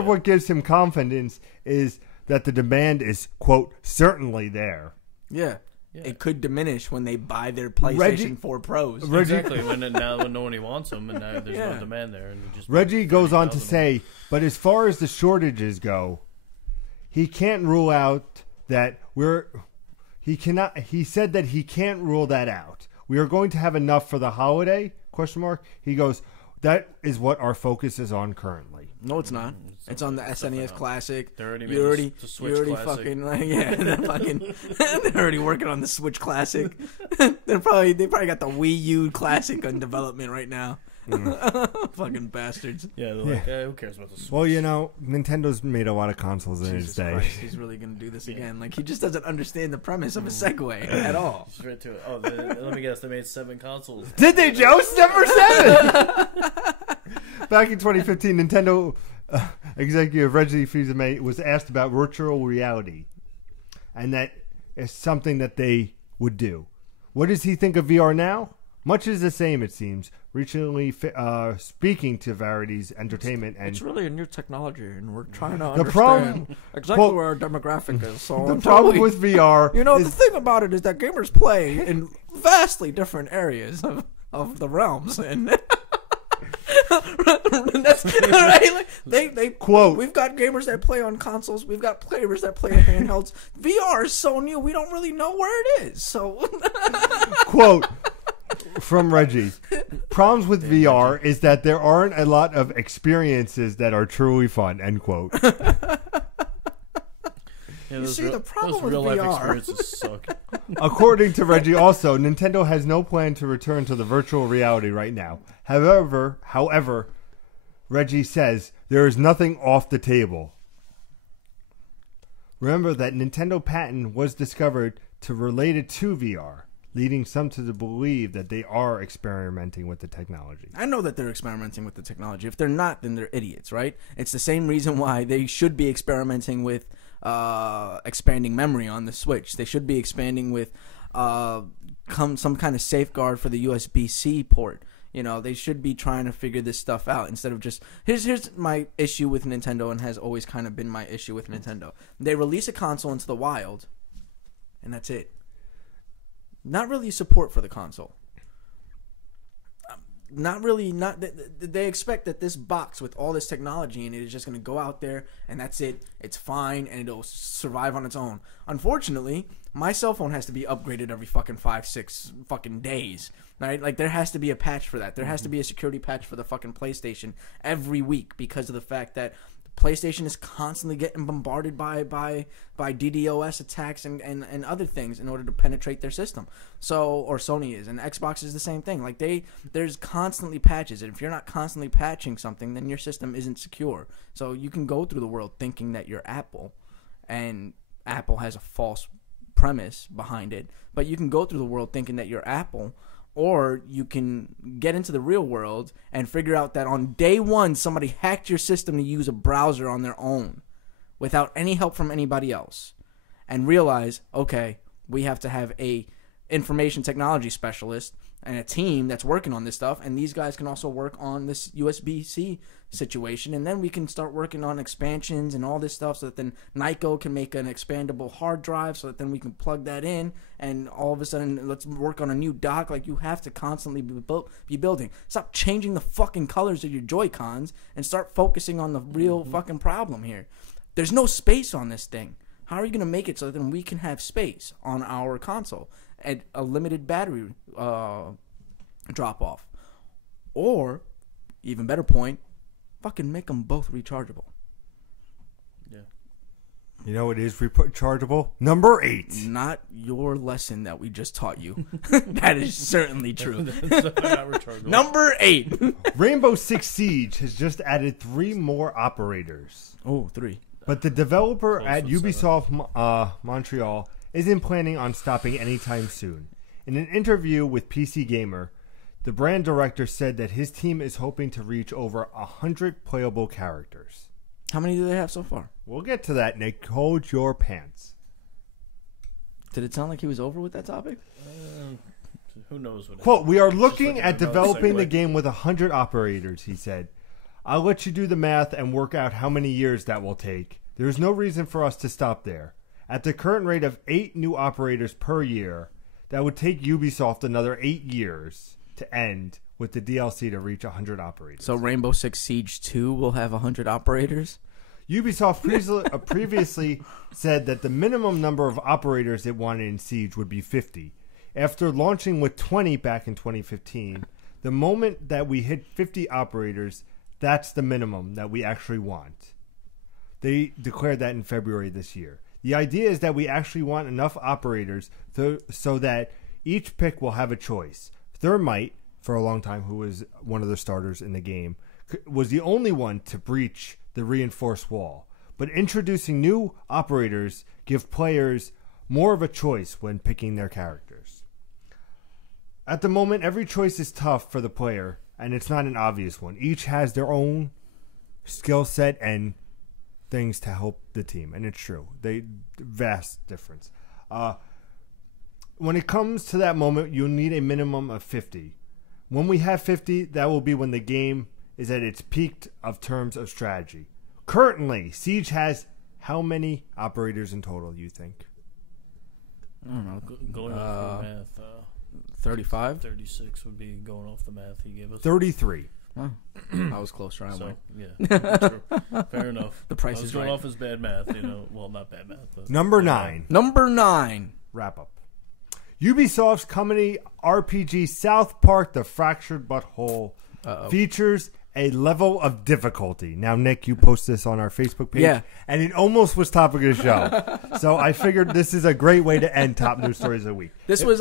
what gives him confidence is that the demand is, quote, certainly there. Yeah. It could diminish when they buy their PlayStation 4 Pros. Exactly. when nobody wants them and now there's no demand there. And Reggie goes on to say, but as far as the shortages go, he can't rule out that he said that he can't rule that out. We are going to have enough for the holiday, ? He goes, that is what our focus is on currently. No, it's not. It's on the SNES Classic. They already you already, the Switch you already Classic. fucking they're already working on the Switch Classic. they probably got the Wii U Classic on development right now. Fucking bastards. Yeah, they're like, who cares about the Switch? Well, Nintendo's made a lot of consoles in his day. Christ, he's really gonna do this again. Like he just doesn't understand the premise of a segue at all. Straight to it. Oh, let me guess. They made 7 consoles. Did they, Joe? Number 7. Back in 2015, Nintendo executive Reggie Fils-Aimé was asked about virtual reality, and that is something that they would do. What does he think of VR now? Much is the same, it seems. Recently, speaking to Variety's Entertainment, and it's really a new technology, and we're trying to the problem understand exactly where our demographic is. So the problem with VR, the thing about it is that gamers play in vastly different areas of the realms, and that's right. Like, they quote. We've got gamers that play on consoles. We've got players that play on handhelds. VR is so new, we don't really know where it is. So quote. From Reggie, problems with VR is that there aren't a lot of experiences that are truly fun, end quote. You see, the problem with real life VR. experiences suck. According to Reggie also, Nintendo has no plan to return to the virtual reality right now. However, Reggie says there is nothing off the table. Remember that Nintendo patent was discovered related to VR, leading some to believe that they are experimenting with the technology. I know that they're experimenting with the technology. If they're not, then they're idiots, right? It's the same reason why they should be experimenting with expanding memory on the Switch. They should be expanding with some kind of safeguard for the USB-C port. They should be trying to figure this stuff out instead of just... Here's my issue with Nintendo, and has always kind of been my issue with Nintendo. They release a console into the wild, and that's it. Not really support for the console. They expect that this box with all this technology in it is just going to go out there and that's it. It's fine and it'll survive on its own. Unfortunately, my cell phone has to be upgraded every fucking 5-6 fucking days. Right? Like there has to be a patch for that. There has to be a security patch for the fucking PlayStation every week because of the fact that PlayStation is constantly getting bombarded by DDoS attacks and other things in order to penetrate their system. Or Sony is, and Xbox is the same thing. Like there's constantly patches, and if you're not constantly patching something, then your system isn't secure. So you can go through the world thinking that you're Apple, and Apple has a false premise behind it. But you can go through the world thinking that you're Apple. Or you can get into the real world and figure out that on day one, somebody hacked your system to use a browser on their own without any help from anybody else. And realize, okay, we have to have a information technology specialist and a team that's working on this stuff. And these guys can also work on this USB-C situation. And then we can start working on expansions and all this stuff so that then Nyko can make an expandable hard drive so that then we can plug that in. And all of a sudden, let's work on a new dock. Like, you have to constantly be building. Stop changing the fucking colors of your Joy-Cons and start focusing on the real fucking problem here. There's no space on this thing. How are you going to make it so that then we can have space on our console at a limited battery drop-off? Or, even better point, fucking make them both rechargeable. Yeah. You know, it is rechargeable. Number 8. Not your lesson that we just taught you. That is certainly true. That's not rechargeable. Number 8. Rainbow Six Siege has just added 3 more operators. Oh, 3. But the developer Close at with Ubisoft Montreal isn't planning on stopping anytime soon. In an interview with PC Gamer, the brand director said that his team is hoping to reach over 100 playable characters. How many do they have so far? We'll get to that, Nick. Hold your pants. Did it sound like he was over with that topic? Who knows what? Quote, we are Just looking like at another developing the segue. game with 100 operators, he said. I'll let you do the math and work out how many years that will take. There's no reason for us to stop there. At the current rate of 8 new operators per year, that would take Ubisoft another 8 years to end with the DLC to reach 100 operators. So Rainbow Six Siege 2 will have 100 operators? Ubisoft previously said that the minimum number of operators it wanted in Siege would be 50. After launching with 20 back in 2015, the moment that we hit 50 operators, that's the minimum that we actually want. They declared that in February this year. The idea is that we actually want enough operators so that each pick will have a choice. Thermite, for a long time, who was one of the starters in the game, was the only one to breach the reinforced wall. But introducing new operators give players more of a choice when picking their characters. At the moment, every choice is tough for the player, and it's not an obvious one. Each has their own skill set and things to help the team, and it's true. Vast difference. When it comes to that moment, you'll need a minimum of 50. When we have 50, that will be when the game is at its peak of terms of strategy. Currently, Siege has how many operators in total, you think? I don't know. Going off the math, 35? 36 would be going off the math he gave us. 33. Wow. I was closer. I So went. yeah, true. Fair enough. The price I was is going right. off as bad math, you know. Well, not bad math, but Number 9. Number 9. Wrap up. Ubisoft's comedy RPG South Park: The Fractured But Whole features a level of difficulty. Now, Nick, you post this on our Facebook page, Yeah. and it almost was topic of the show. So I figured this is a great way to end Top News Stories of the Week. This was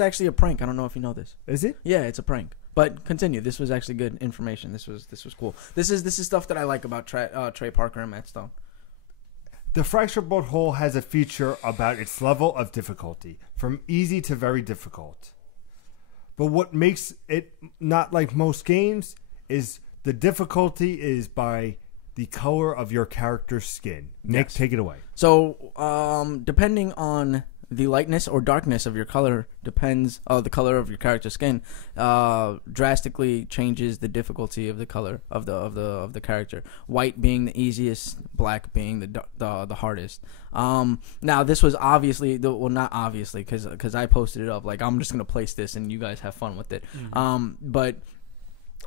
actually a prank. I don't know if you know this. Is it? Yeah, it's a prank. But continue. This was actually good information. This was cool. This is stuff that I like about Trey Parker and Matt Stone. The Fractured But Whole has a feature about its level of difficulty, from easy to very difficult. But what makes it not like most games is the difficulty is by the color of your character's skin. Nick, Yes. take it away. So, depending on the lightness or darkness of your color, depends the color of your character's skin, drastically changes the difficulty of the color of the character. White being the easiest, black being the hardest. Now this was obviously not obviously because I posted it up. Like, I'm just gonna place this and you guys have fun with it. But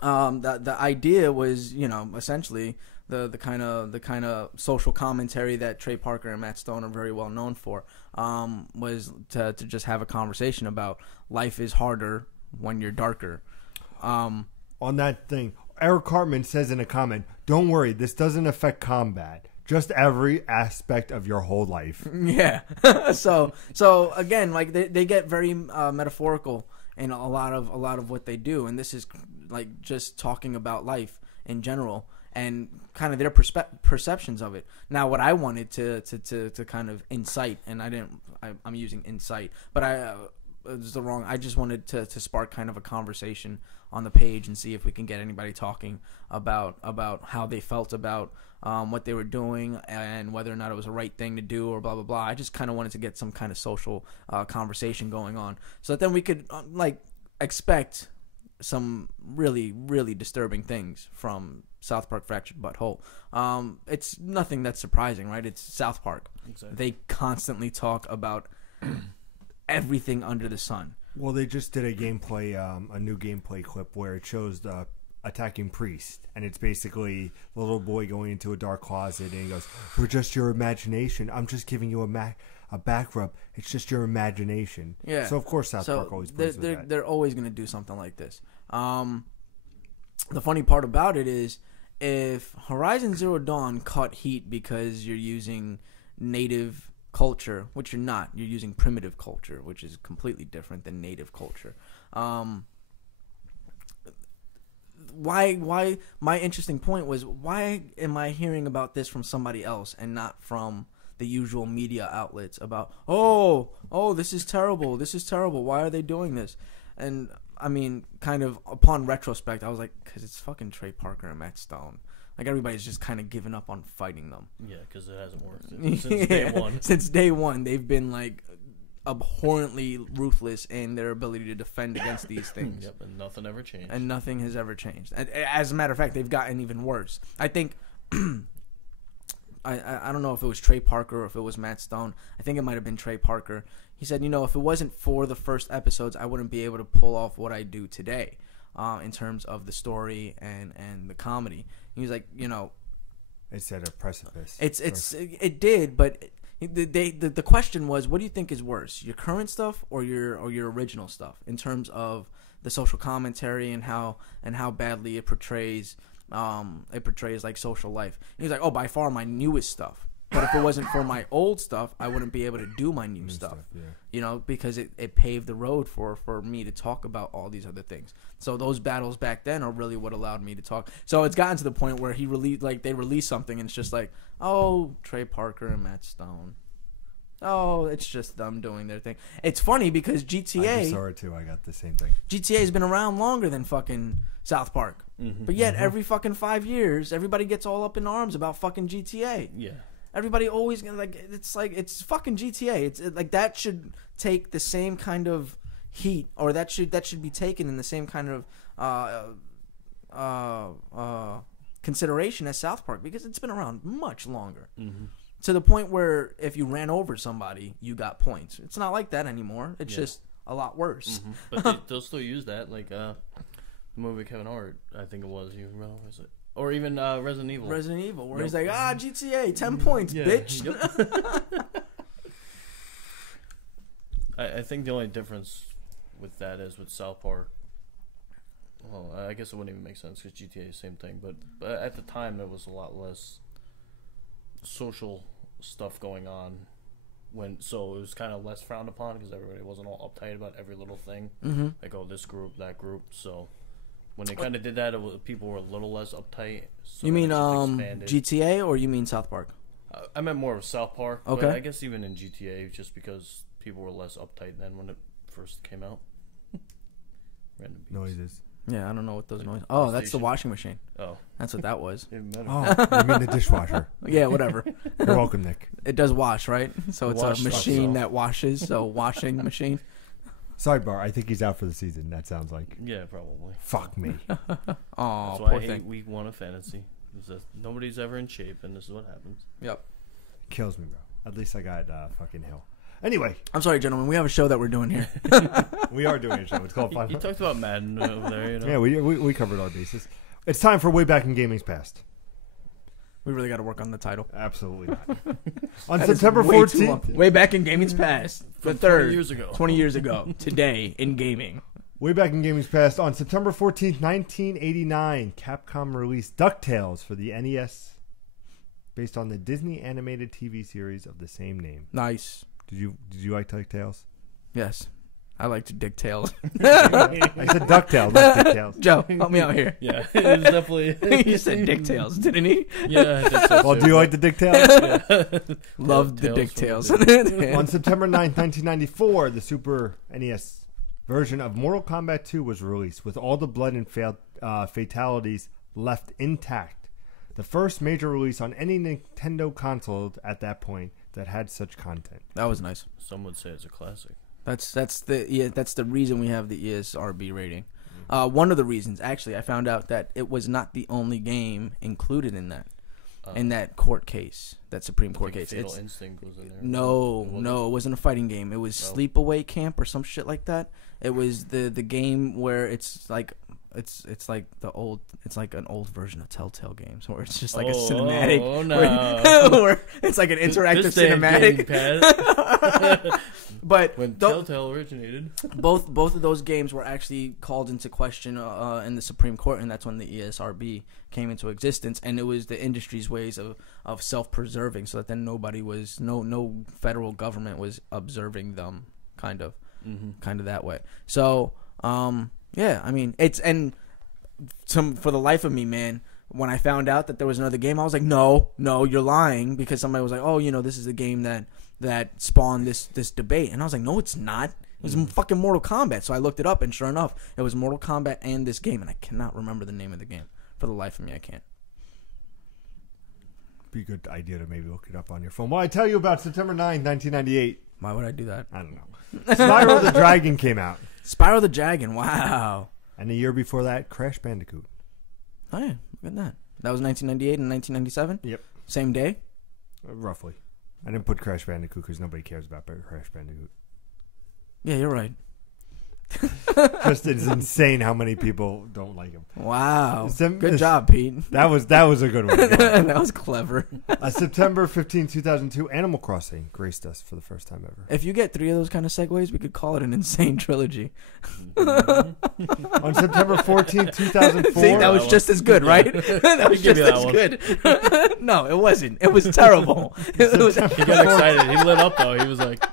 the idea was, you know, essentially the kind of social commentary that Trey Parker and Matt Stone are very well known for, was to just have a conversation about life is harder when you're darker. On that thing, Eric Cartman says in a comment, "Don't worry, this doesn't affect combat. Just every aspect of your whole life." Yeah. so again, like they get very metaphorical in a lot of what they do, and this is like just talking about life in general and kind of their perceptions of it. Now, what I wanted to kind of incite, and I'm using insight, but it was the wrong. I just wanted to spark kind of a conversation on the page and see if we can get anybody talking about how they felt about what they were doing and whether or not it was the right thing to do or blah blah blah. I just kind of wanted to get some kind of social conversation going on, so that then we could expect some really, really disturbing things from South Park: Fractured But Whole. It's nothing that's surprising, right? It's South Park. Exactly. They constantly talk about everything under the sun. Well, they just did a new gameplay clip where it shows the attacking priest, and it's basically the little boy going into a dark closet, and he goes, "We're just your imagination. I'm just giving you a back rub. It's just your imagination." Yeah. So of course South Park always plays with that. They're always going to do something like this. The funny part about it is, if Horizon Zero Dawn caught heat because you're using native culture, which you're not. You're using primitive culture, which is completely different than native culture. Why my interesting point was, why am I hearing about this from somebody else and not from the usual media outlets about, oh, this is terrible, why are they doing this? And I mean, kind of upon retrospect, I was like, because it's fucking Trey Parker and Matt Stone. Like, everybody's just kind of given up on fighting them. Yeah, because it hasn't worked since day one. Since day one, they've been like abhorrently ruthless in their ability to defend against these things. Yep, and nothing ever changed. And nothing has ever changed. As a matter of fact, they've gotten even worse. I think, I don't know if it was Trey Parker or if it was Matt Stone. I think it might have been Trey Parker. He said, if it wasn't for the first episodes, I wouldn't be able to pull off what I do today in terms of the story and the comedy. He was like, It's at a precipice. It did, but the question was, what do you think is worse, your current stuff or your original stuff, in terms of the social commentary and how badly it portrays like social life? And he's like, oh, by far my newest stuff. But if it wasn't for my old stuff, I wouldn't be able to do my new stuff. Yeah. Because it paved the road for me to talk about all these other things. So those battles back then are really what allowed me to talk. So it's gotten to the point where they release something and it's just like, oh, Trey Parker and Matt Stone. Oh, it's just them doing their thing. It's funny because GTA. I saw it too. I got the same thing. GTA has been around longer than fucking South Park. Mm-hmm. But yet every fucking 5 years, everybody gets all up in arms about fucking GTA. Yeah. Everybody always it's fucking GTA. It's like that should take the same kind of heat, or that should be taken in the same kind of consideration as South Park, because it's been around much longer. Mm-hmm. To the point where if you ran over somebody, you got points. It's not like that anymore. It's just a lot worse. Mm-hmm. But they'll still use that, like the movie Kevin Hart, I think it was. You remember, was it? Or even Resident Evil. Resident Evil, where he's like, GTA, 10 points, bitch. Yep. I think the only difference with that is with South Park. Well, I guess it wouldn't even make sense because GTA is the same thing. But at the time, there was a lot less social stuff going on. So it was kind of less frowned upon because everybody wasn't all uptight about every little thing. Mm-hmm. Like, oh, this group, that group. So when they kind of did that, people were a little less uptight. So you mean GTA, or you mean South Park? I meant more of South Park. Okay. But I guess even in GTA, just because people were less uptight than when it first came out. Random beats. Noises. Yeah, I don't know what those noises. Oh, that's the washing machine. Oh, that's what that was. Oh, you mean the dishwasher? Yeah, whatever. You're welcome, Nick. It does wash, right? So it's a machine that washes. So washing machine. Sidebar, I think he's out for the season. That sounds like. Yeah, probably. Fuck me. Oh, that's why I hate week 1 of fantasy. Nobody's ever in shape, and this is what happens. Yep. Kills me, bro. At least I got fucking Hill. Anyway. I'm sorry, gentlemen. We have a show that we're doing here. We are doing a show. It's called Fun. You talked about Madden over there, Yeah, we covered our bases. It's time for Way Back in Gaming's Past. We really got to work on the title. Absolutely not. On September 14th. Way Back in Gaming's Past. The third. 20 years ago. 20 years ago. Today in gaming. Way Back in Gaming's Past. On September 14th, 1989, Capcom released DuckTales for the NES, based on the Disney animated TV series of the same name. Nice. Did you like DuckTales? Yes. I like to dig tails. I said DuckTales, not DuckTales. Joe, help me out here. Yeah, it was definitely... He said dick tails, didn't he? Yeah, I did so. Well, do you like the dick tails? Yeah. Loved the dick tails. On September 9th, 1994, the Super NES version of Mortal Kombat 2 was released, with all the blood and fatalities left intact. The first major release on any Nintendo console at that point that had such content. That was nice. Some would say it's a classic. That's the reason we have the ESRB rating. One of the reasons, actually, I found out that it was not the only game included in that court case, that Supreme Court case. Fatal Instinct was in there. No, it wasn't a fighting game. It was Sleepaway Camp or some shit like that. It was the game where it's like it's like an old version of Telltale games where it's just like a cinematic. Oh no! Where it's like an interactive cinematic. But when Telltale originated, both of those games were actually called into question in the Supreme Court, and that's when the ESRB came into existence, and it was the industry's ways of self-preserving, so that then no federal government was observing them, kind of that way. So yeah, I mean for the life of me, man, when I found out that there was another game, I was like, no, you're lying, because somebody was like, oh, this is the game that spawned this debate, and I was like, no, it's not. It was fucking Mortal Kombat. So I looked it up, and sure enough, it was Mortal Kombat and this game, and I cannot remember the name of the game. For the life of me, I can't. Be a good idea to maybe look it up on your phone. Well, I tell you about September 9th, 1998. Why would I do that? I don't know. Spyro the Dragon came out. Spyro the Dragon, wow. And the year before that, Crash Bandicoot. Oh, yeah, look at that. That was 1998 and 1997? Yep. Same day? Roughly. I didn't put Crash Bandicoot because nobody cares about Crash Bandicoot. Yeah, you're right. Just it's insane how many people don't like him. Wow. Good job, Pete. That was a good one. That was clever. September 15, 2002, Animal Crossing graced us for the first time ever. If you get 3 of those kind of segues, we could call it an insane trilogy. On September 14, 2004. See, that was just as good, right? That was just as good. No, it wasn't. It was terrible. He got excited. He lit up, though. He was like...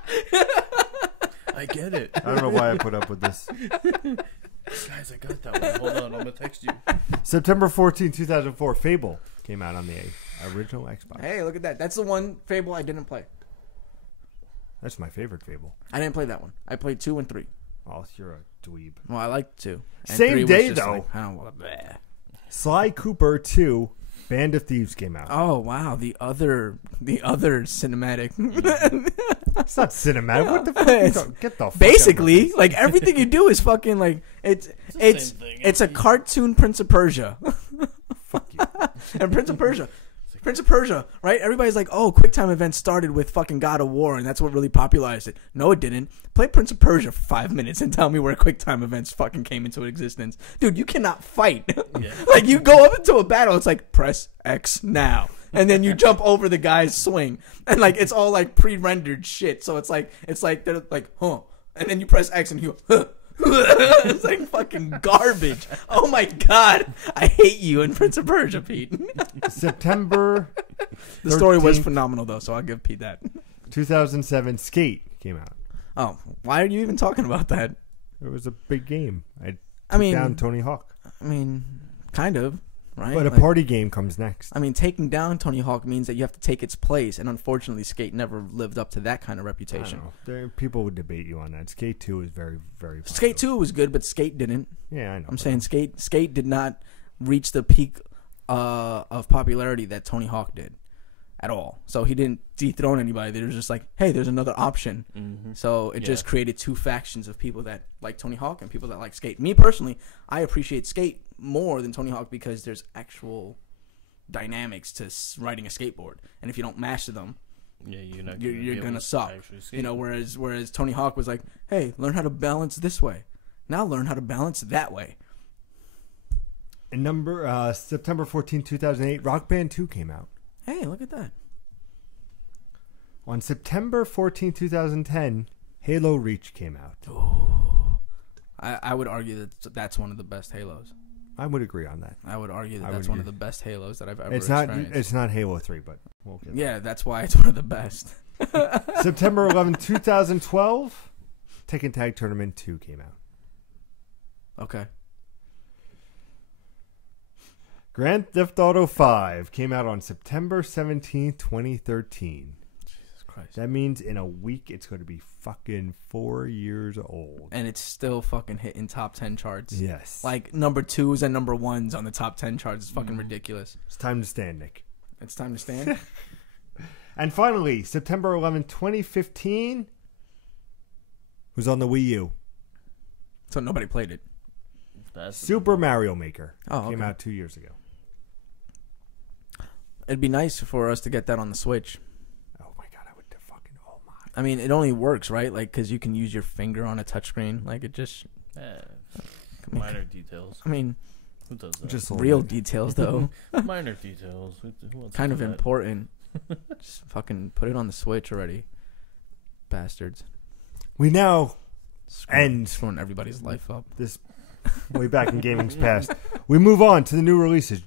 I get it. I don't know why I put up with this. Guys, I got that one. Hold on, I'm going to text you. September 14, 2004, Fable came out on the original Xbox. Hey, look at that. That's the one Fable I didn't play. That's my favorite Fable. I didn't play that one. I played 2 and 3. Oh, you're a dweeb. Well, I liked 2. And Same 3 was day, just though. Like, I don't want to... Sly Cooper 2, Band of Thieves came out. Oh, wow. The other cinematic... It's not cinematic. What the fuck? Get the fuck basically, out of like, everything you do is fucking, like, it's a cartoon Prince of Persia. Fuck you. And Prince of Persia, right? Everybody's like, oh, QuickTime events started with fucking God of War, and that's what really popularized it. No, it didn't. Play Prince of Persia for 5 minutes and tell me where QuickTime events fucking came into existence. Dude, you cannot fight. Yeah. Like, you go up into a battle, it's like, press X now. And then you jump over the guy's swing. And, like, it's all, like, pre-rendered shit. So it's like, they're like, huh. And then you press X and you go, huh. It's like fucking garbage. Oh my god, I hate you in Prince of Persia, Pete. September 13th, the story was phenomenal, though, so I'll give Pete that. 2007, Skate came out. Oh, why are you even talking about that? It was a big game. I mean, down Tony Hawk. I mean, kind of, right? But a party game comes next. I mean, taking down Tony Hawk means that you have to take its place, and unfortunately, Skate never lived up to that kind of reputation. I don't know. People would debate you on that. Skate 2 is very, very popular. Skate 2 was good, but Skate didn't. Yeah, I know. I'm saying Skate did not reach the peak of popularity that Tony Hawk did at all. So he didn't dethrone anybody. They were just like, hey, there's another option. Mm-hmm. So it just created 2 factions of people that like Tony Hawk and people that like Skate. Me personally, I appreciate Skate more than Tony Hawk because there's actual dynamics to riding a skateboard. And if you don't master them, you're gonna suck. Whereas Tony Hawk was like, hey, learn how to balance this way. Now learn how to balance that way. And September 14, 2008, Rock Band 2 came out. Hey, look at that. On September 14, 2010, Halo Reach came out. Oh, I would argue that that's one of the best Halos. I would agree on that. I would argue that that's one of the best Halos that I've ever experienced. It's not Halo 3, but we'll get there. That's why it's one of the best. September 11, 2012, Tekken Tag Tournament 2 came out. Okay. Grand Theft Auto 5 came out on September 17th, 2013. Jesus Christ. That means in a week it's going to be fucking 4 years old. And it's still fucking hitting top 10 charts. Yes. Like number 2s and number 1s on the top 10 charts. It's fucking ridiculous. It's time to stand, Nick. It's time to stand? And finally, September 11th, 2015 was on the Wii U. So nobody played it. Super Mario Maker came okay. out 2 years ago. It'd be nice for us to get that on the Switch. Oh my god, I would fucking I mean, it only works, right? Like, because you can use your finger on a touchscreen. Like, it just... Minor details. I mean, Who does that? Just a real little bit. details though. Minor details. Who wants Kind to of do that? important. Just fucking put it on the Switch already, bastards. We now end Screwing everybody's life up. this way back in gaming's past. We move on to the new releases.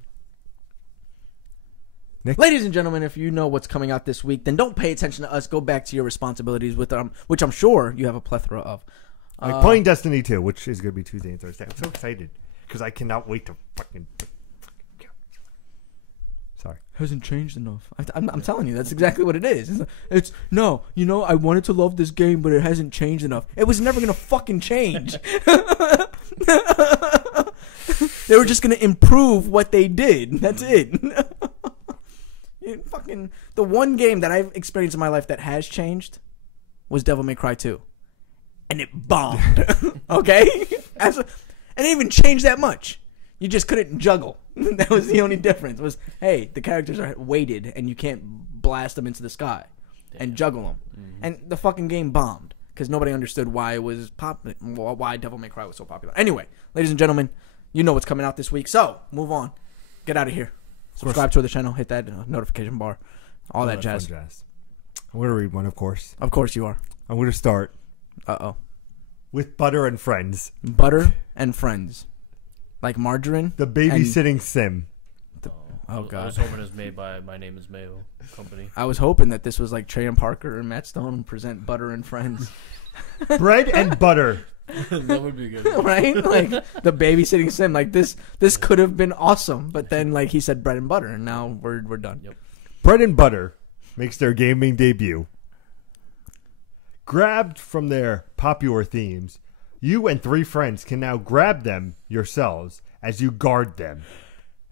Ladies and gentlemen, if you know what's coming out this week, then don't pay attention to us. Go back to your responsibilities with which I'm sure you have a plethora of. Like playing Destiny 2, which is going to be Tuesday and Thursday. I'm so excited because I cannot wait to fucking. Sorry. Hasn't changed enough. I'm telling you, that's exactly what it is. It's no, I wanted to love this game, but it hasn't changed enough. It was never gonna fucking change. They were just gonna improve what they did. That's it. Fucking the one game that I've experienced in my life that has changed was Devil May Cry 2, and it bombed. Okay, and it didn't even change that much. You just couldn't juggle. That was the only difference. Was hey, the characters are weighted, and you can't blast them into the sky and juggle them. Mm-hmm. And the fucking game bombed because nobody understood why it was why Devil May Cry was so popular. Anyway, ladies and gentlemen, you know what's coming out this week. So move on, get out of here. Subscribe to the channel, hit that notification bar, all that jazz. I'm going to read one, of course. Of course you are. I'm going to start with Butter and Friends. Butter and Friends. Like margarine? The babysitting sim. Oh, I God. was hoping it was made by My Name is Mayo company. I was hoping that this was like Trey and Parker and Matt Stone present Butter and Friends. Bread and butter. That would be good. Right? Like the babysitting sim. Like this could have been awesome. But then like he said bread and butter and now we're done. Yep. Bread and Butter makes their gaming debut. Grabbed from their popular themes, you and 3 friends can now grab them yourselves as you guard them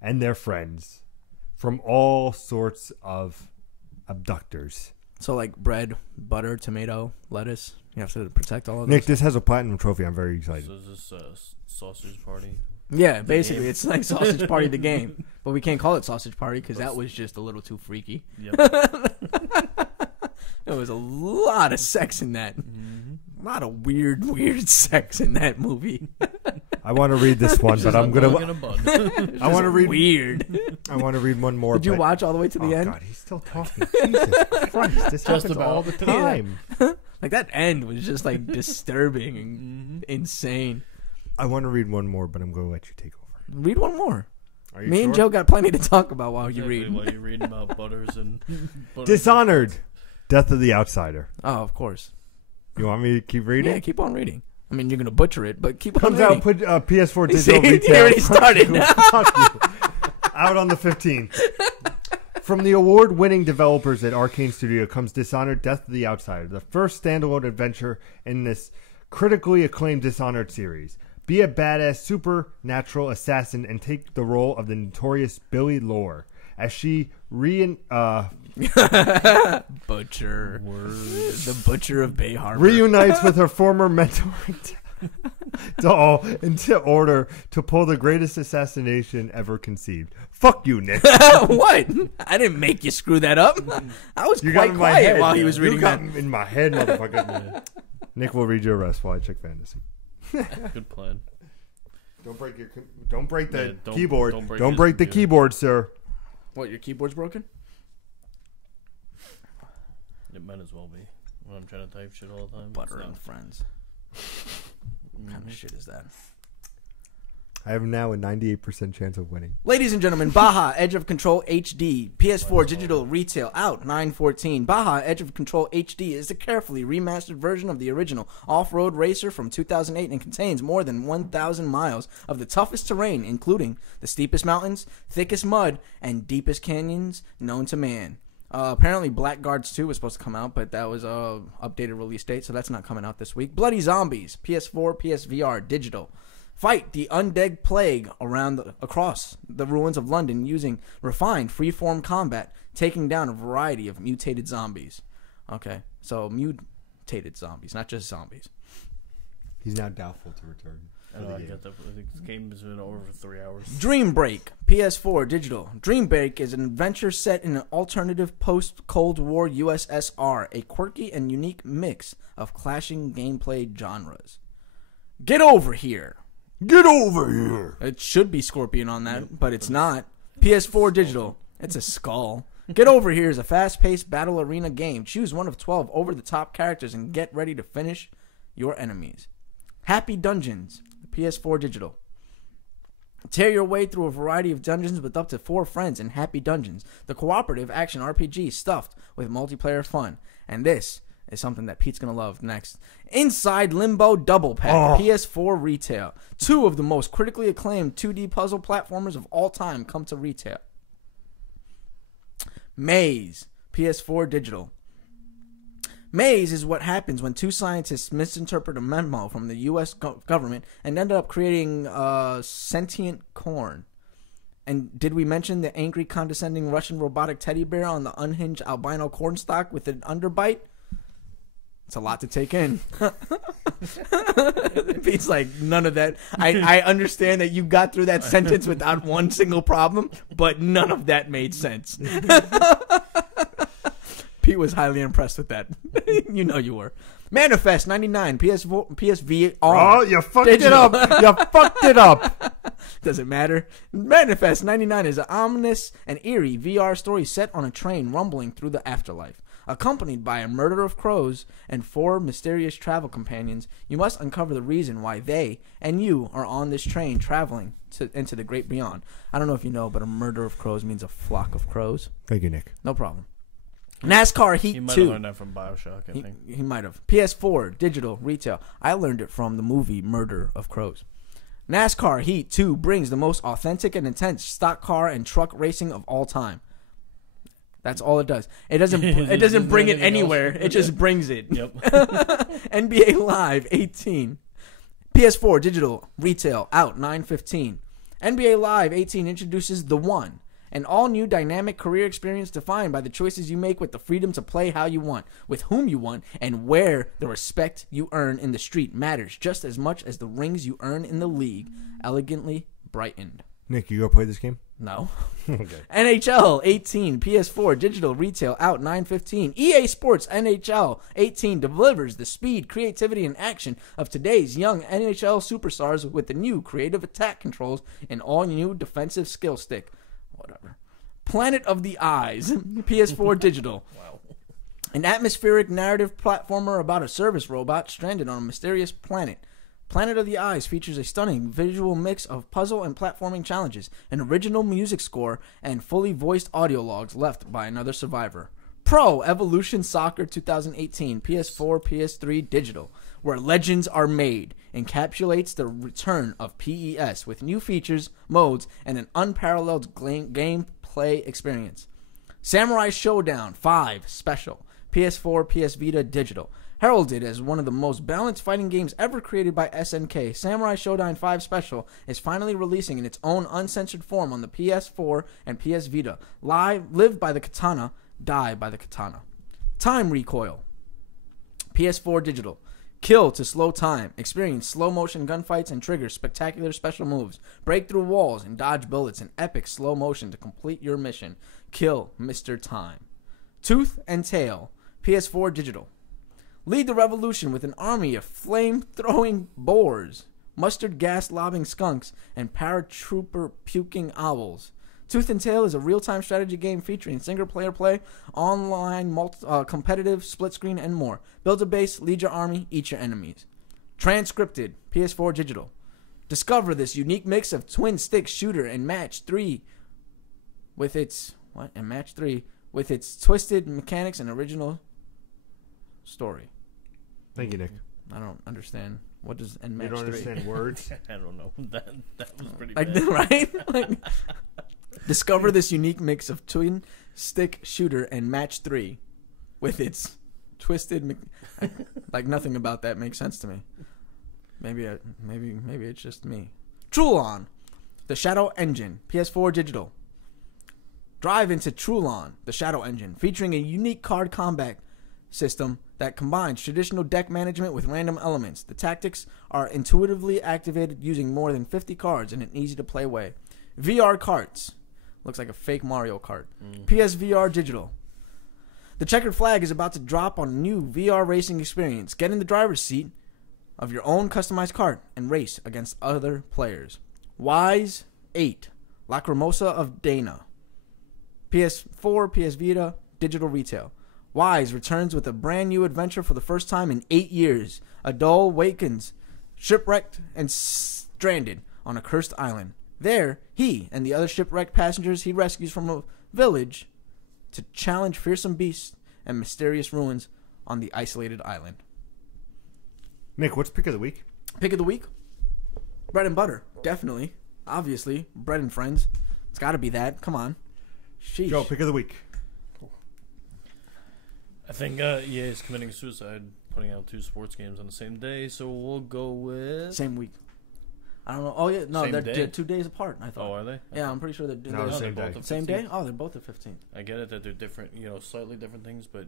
and their friends from all sorts of abductors. So like bread, butter, tomato, lettuce. You have to protect all of those. Nick, this has a platinum trophy. I'm very excited. So is this sausage party? Yeah, basically it's like Sausage Party the game. But we can't call it Sausage Party because that was just a little too freaky. Yep. There was a lot of sex in that. A lot of weird sex in that movie. I want to read this one, but I'm gonna. I want to read. Weird. I want to read one more. Did you watch all the way to the end? God, he's still talking. Jesus Christ, this happens about. all the time. Like that end was just like disturbing and insane. I want to read one more, but I'm going to let you take over. Read one more. Are you Me sure? and Joe got plenty to talk about while you read. While you're reading about butters and Dishonored, Death of the Outsider. Oh, of course. You want me to keep reading? Yeah, keep on reading. I mean, you're gonna butcher it, but keep Comes on out. reading. Put PS4 digital See, retail. you already started. Fuck you. Out on the 15th. From the award-winning developers at Arcane Studio comes Dishonored: Death of the Outsider, the first standalone adventure in this critically acclaimed Dishonored series. Be a badass supernatural assassin and take the role of the notorious Billy Lore as she Butcher. The Butcher of Bay Harbor. reunites with her former mentor Doll into order to pull the greatest assassination ever conceived. Fuck you, Nick. What? I didn't make you screw that up. I was You got quite in my quiet head. while he was reading you got that. in my head, motherfucker. Nick will read your rest while I check fantasy. Good plan. Don't break the Yeah, don't- keyboard. don't break Don't his break the computer. keyboard, sir. What, your keyboard's broken? It might as well be. When I'm trying to type shit all the time. Butter It's and not. Friends. What kind of shit is that? I have now a 98% chance of winning. Ladies and gentlemen, Baja Edge of Control HD, PS4 digital retail out 9/14. Baja Edge of Control HD is a carefully remastered version of the original off-road racer from 2008 and contains more than 1,000 miles of the toughest terrain, including the steepest mountains, thickest mud, and deepest canyons known to man. Apparently Blackguards 2 was supposed to come out, but that was a updated release date, so that's not coming out this week. Bloody Zombies, PS4, PSVR, digital. Fight the undead plague across the ruins of London using refined freeform combat, taking down a variety of mutated zombies. Okay, so mutated zombies, not just zombies. He's now doubtful to return. I know, I get that. I think this game has been over for 3 hours. Dream Break, PS4 digital. Dream Break is an adventure set in an alternative post-Cold War USSR, a quirky and unique mix of clashing gameplay genres. Get over here. Get over here. It should be Scorpion on that, but it's not. PS4 digital. It's a skull. Get Over Here is a fast-paced battle arena game. Choose one of 12 over-the-top characters and get ready to finish your enemies. Happy Dungeons. PS4 digital. Tear your way through a variety of dungeons with up to 4 friends in Happy Dungeons, the cooperative action RPG stuffed with multiplayer fun. And this is something that Pete's going to love next. Inside Limbo Double Pack, PS4 retail. 2 of the most critically acclaimed 2D puzzle platformers of all time come to retail. Maze, PS4 digital. Maze is what happens when 2 scientists misinterpret a memo from the U.S. government and end up creating sentient corn. And did we mention the angry, condescending Russian robotic teddy bear on the unhinged albino cornstalk with an underbite? It's a lot to take in. Pete's like, none of that. I understand that you got through that sentence without one single problem, but none of that made sense. Pete was highly impressed with that. You know you were. Manifest 99, PSVR. Oh, you fucked it up. You fucked it up. Doesn't matter. Manifest 99 is an ominous and eerie VR story set on a train rumbling through the afterlife. Accompanied by a murder of crows and 4 mysterious travel companions, you must uncover the reason why they and you are on this train traveling into the great beyond. I don't know if you know, but a murder of crows means a flock of crows. Thank you, Nick. No problem. NASCAR Heat 2. He might have learned that from Bioshock, I think. He might have. PS4, digital, retail. I learned it from the movie Murder of Crows. NASCAR Heat 2 brings the most authentic and intense stock car and truck racing of all time. That's all it does. It doesn't bring it anywhere. It just brings it. Yep. NBA Live 18. PS4 digital retail out 9/15. NBA Live 18 introduces The One, an all-new dynamic career experience defined by the choices you make with the freedom to play how you want, with whom you want, and where the respect you earn in the street matters just as much as the rings you earn in the league. Elegantly brightened. Nick, you go play this game? No. Okay. NHL 18, PS4 digital retail out 9/15. EA Sports NHL 18 delivers the speed, creativity, and action of today's young NHL superstars with the new creative attack controls and all new defensive skill stick. Whatever. Planet of the Eyes, PS4 digital. Wow. An atmospheric narrative platformer about a service robot stranded on a mysterious planet. Planet of the Eyes features a stunning visual mix of puzzle and platforming challenges, an original music score, and fully voiced audio logs left by another survivor. Pro Evolution Soccer 2018, PS4, PS3 digital, where legends are made, encapsulates the return of PES with new features, modes, and an unparalleled gameplay experience. Samurai Showdown 5 Special, PS4, PS Vita digital. Heralded as one of the most balanced fighting games ever created by SNK, Samurai Showdown 5 Special is finally releasing in its own uncensored form on the PS4 and PS Vita. Live by the katana, die by the katana. Time Recoil, PS4 digital. Kill to slow time. Experience slow motion gunfights and trigger spectacular special moves. Break through walls and dodge bullets in epic slow motion to complete your mission. Kill Mr. Time. Tooth and Tail, PS4 digital. Lead the revolution with an army of flame-throwing boars, mustard gas-lobbing skunks, and paratrooper-puking owls. Tooth and Tail is a real-time strategy game featuring single-player play, online, competitive, split-screen, and more. Build a base, lead your army, eat your enemies. Transcripted, PS4 digital. Discover this unique mix of twin-stick shooter and match 3 with its... What? And match 3 with its twisted mechanics and original story. Thank you, Nick. I don't understand. What does and match You don't 3? understand words? I don't know. That was pretty Like, bad. right? Like, discover this unique mix of twin stick shooter and match 3 with its twisted like nothing about that makes sense to me. Maybe it's just me. Trulon, the Shadow Engine, PS4 digital. Drive into Trulon, the Shadow Engine, featuring a unique card combat system that combines traditional deck management with random elements. The tactics are intuitively activated using more than 50 cards in an easy-to-play way. VR carts. Looks like a fake Mario Kart. PSVR digital. The checkered flag is about to drop on a new VR racing experience. Get in the driver's seat of your own customized cart and race against other players. Wise 8, Lacrimosa of Dana. PS4, PS Vita, digital retail. Wise returns with a brand new adventure for the first time in 8 years. Adol wakens, shipwrecked and stranded on a cursed island. There, he and the other shipwrecked passengers he rescues from a village to challenge fearsome beasts and mysterious ruins on the isolated island. Nick, what's pick of the week? Pick of the week? Bread and butter. Definitely. Obviously. Bread and friends. It's got to be that. Come on. Sheesh. Joe, pick of the week. I think EA is committing suicide, putting out 2 sports games on the same day, so we'll go with... Same week. I don't know. Oh, yeah. No, Same they're day? 2 days apart, I thought. Oh, are they? Yeah, I'm pretty sure they're... No, they're same they're day. both the Same day? 15th. Oh, they're both the 15th. I get it that they're different, slightly different things, but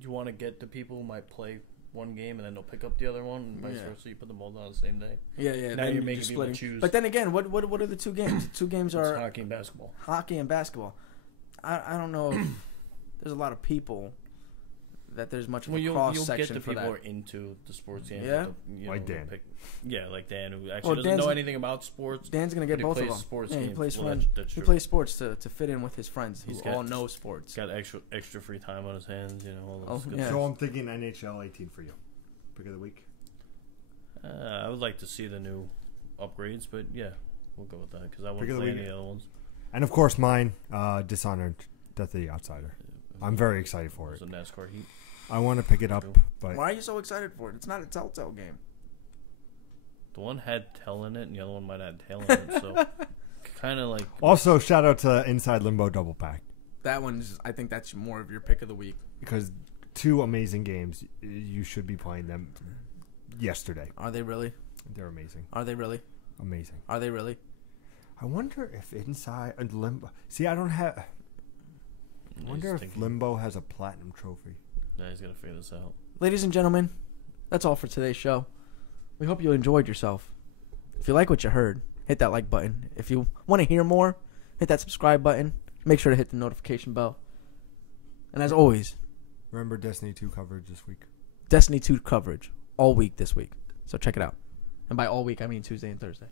you want to get the people who might play one game and then they'll pick up the other one, and vice Yeah. versa. You put them both on the same day. Yeah, yeah. Now then you're making just people splitting. choose. But then again, what are the 2 games? The 2 games It's are hockey and basketball. hockey and basketball. I don't know if there's a lot of people that there's much of Well, a you'll cross get section the for people who that. are into the sports games. Yeah? Like Dan. Like Dan, who actually Well, doesn't Dan's- know anything about sports. Dan's gonna get But he both of plays them. sports Yeah, he games. plays Well, friends. that's He true. plays sports to fit in with his friends who He's got- all know sports. Got extra free time on his hands, all those Oh, good yeah. So I'm thinking NHL 18 for you. Pick of the week. I would like to see the new upgrades, but yeah, we'll go with that because I Pick wouldn't of the play week. any other ones. And of course mine, Dishonored, Death of the Outsider. I'm very excited for it. It's a NASCAR heat. I want to pick it up, Cool. but Why are you so excited for it? It's not a Telltale game. The one had Tell in it, and the other one might have Tail in it, so kind of like also shout out to Inside Limbo Double Pack That one's. I think that's more of your pick of the week. because 2 amazing games. You should be playing them yesterday. Are they really? They're amazing. Are they really? Amazing. Are they really? I wonder if Inside Limbo. See, I don't have. I wonder if Limbo has a platinum trophy. Nah, he's gonna figure this out. Ladies and gentlemen, that's all for today's show. We hope you enjoyed yourself. If you like what you heard, hit that like button. If you want to hear more, hit that subscribe button. Make sure to hit the notification bell. And as always, Remember Destiny 2 coverage this week. Destiny 2 coverage all week this week. So check it out. And by all week, I mean Tuesday and Thursday.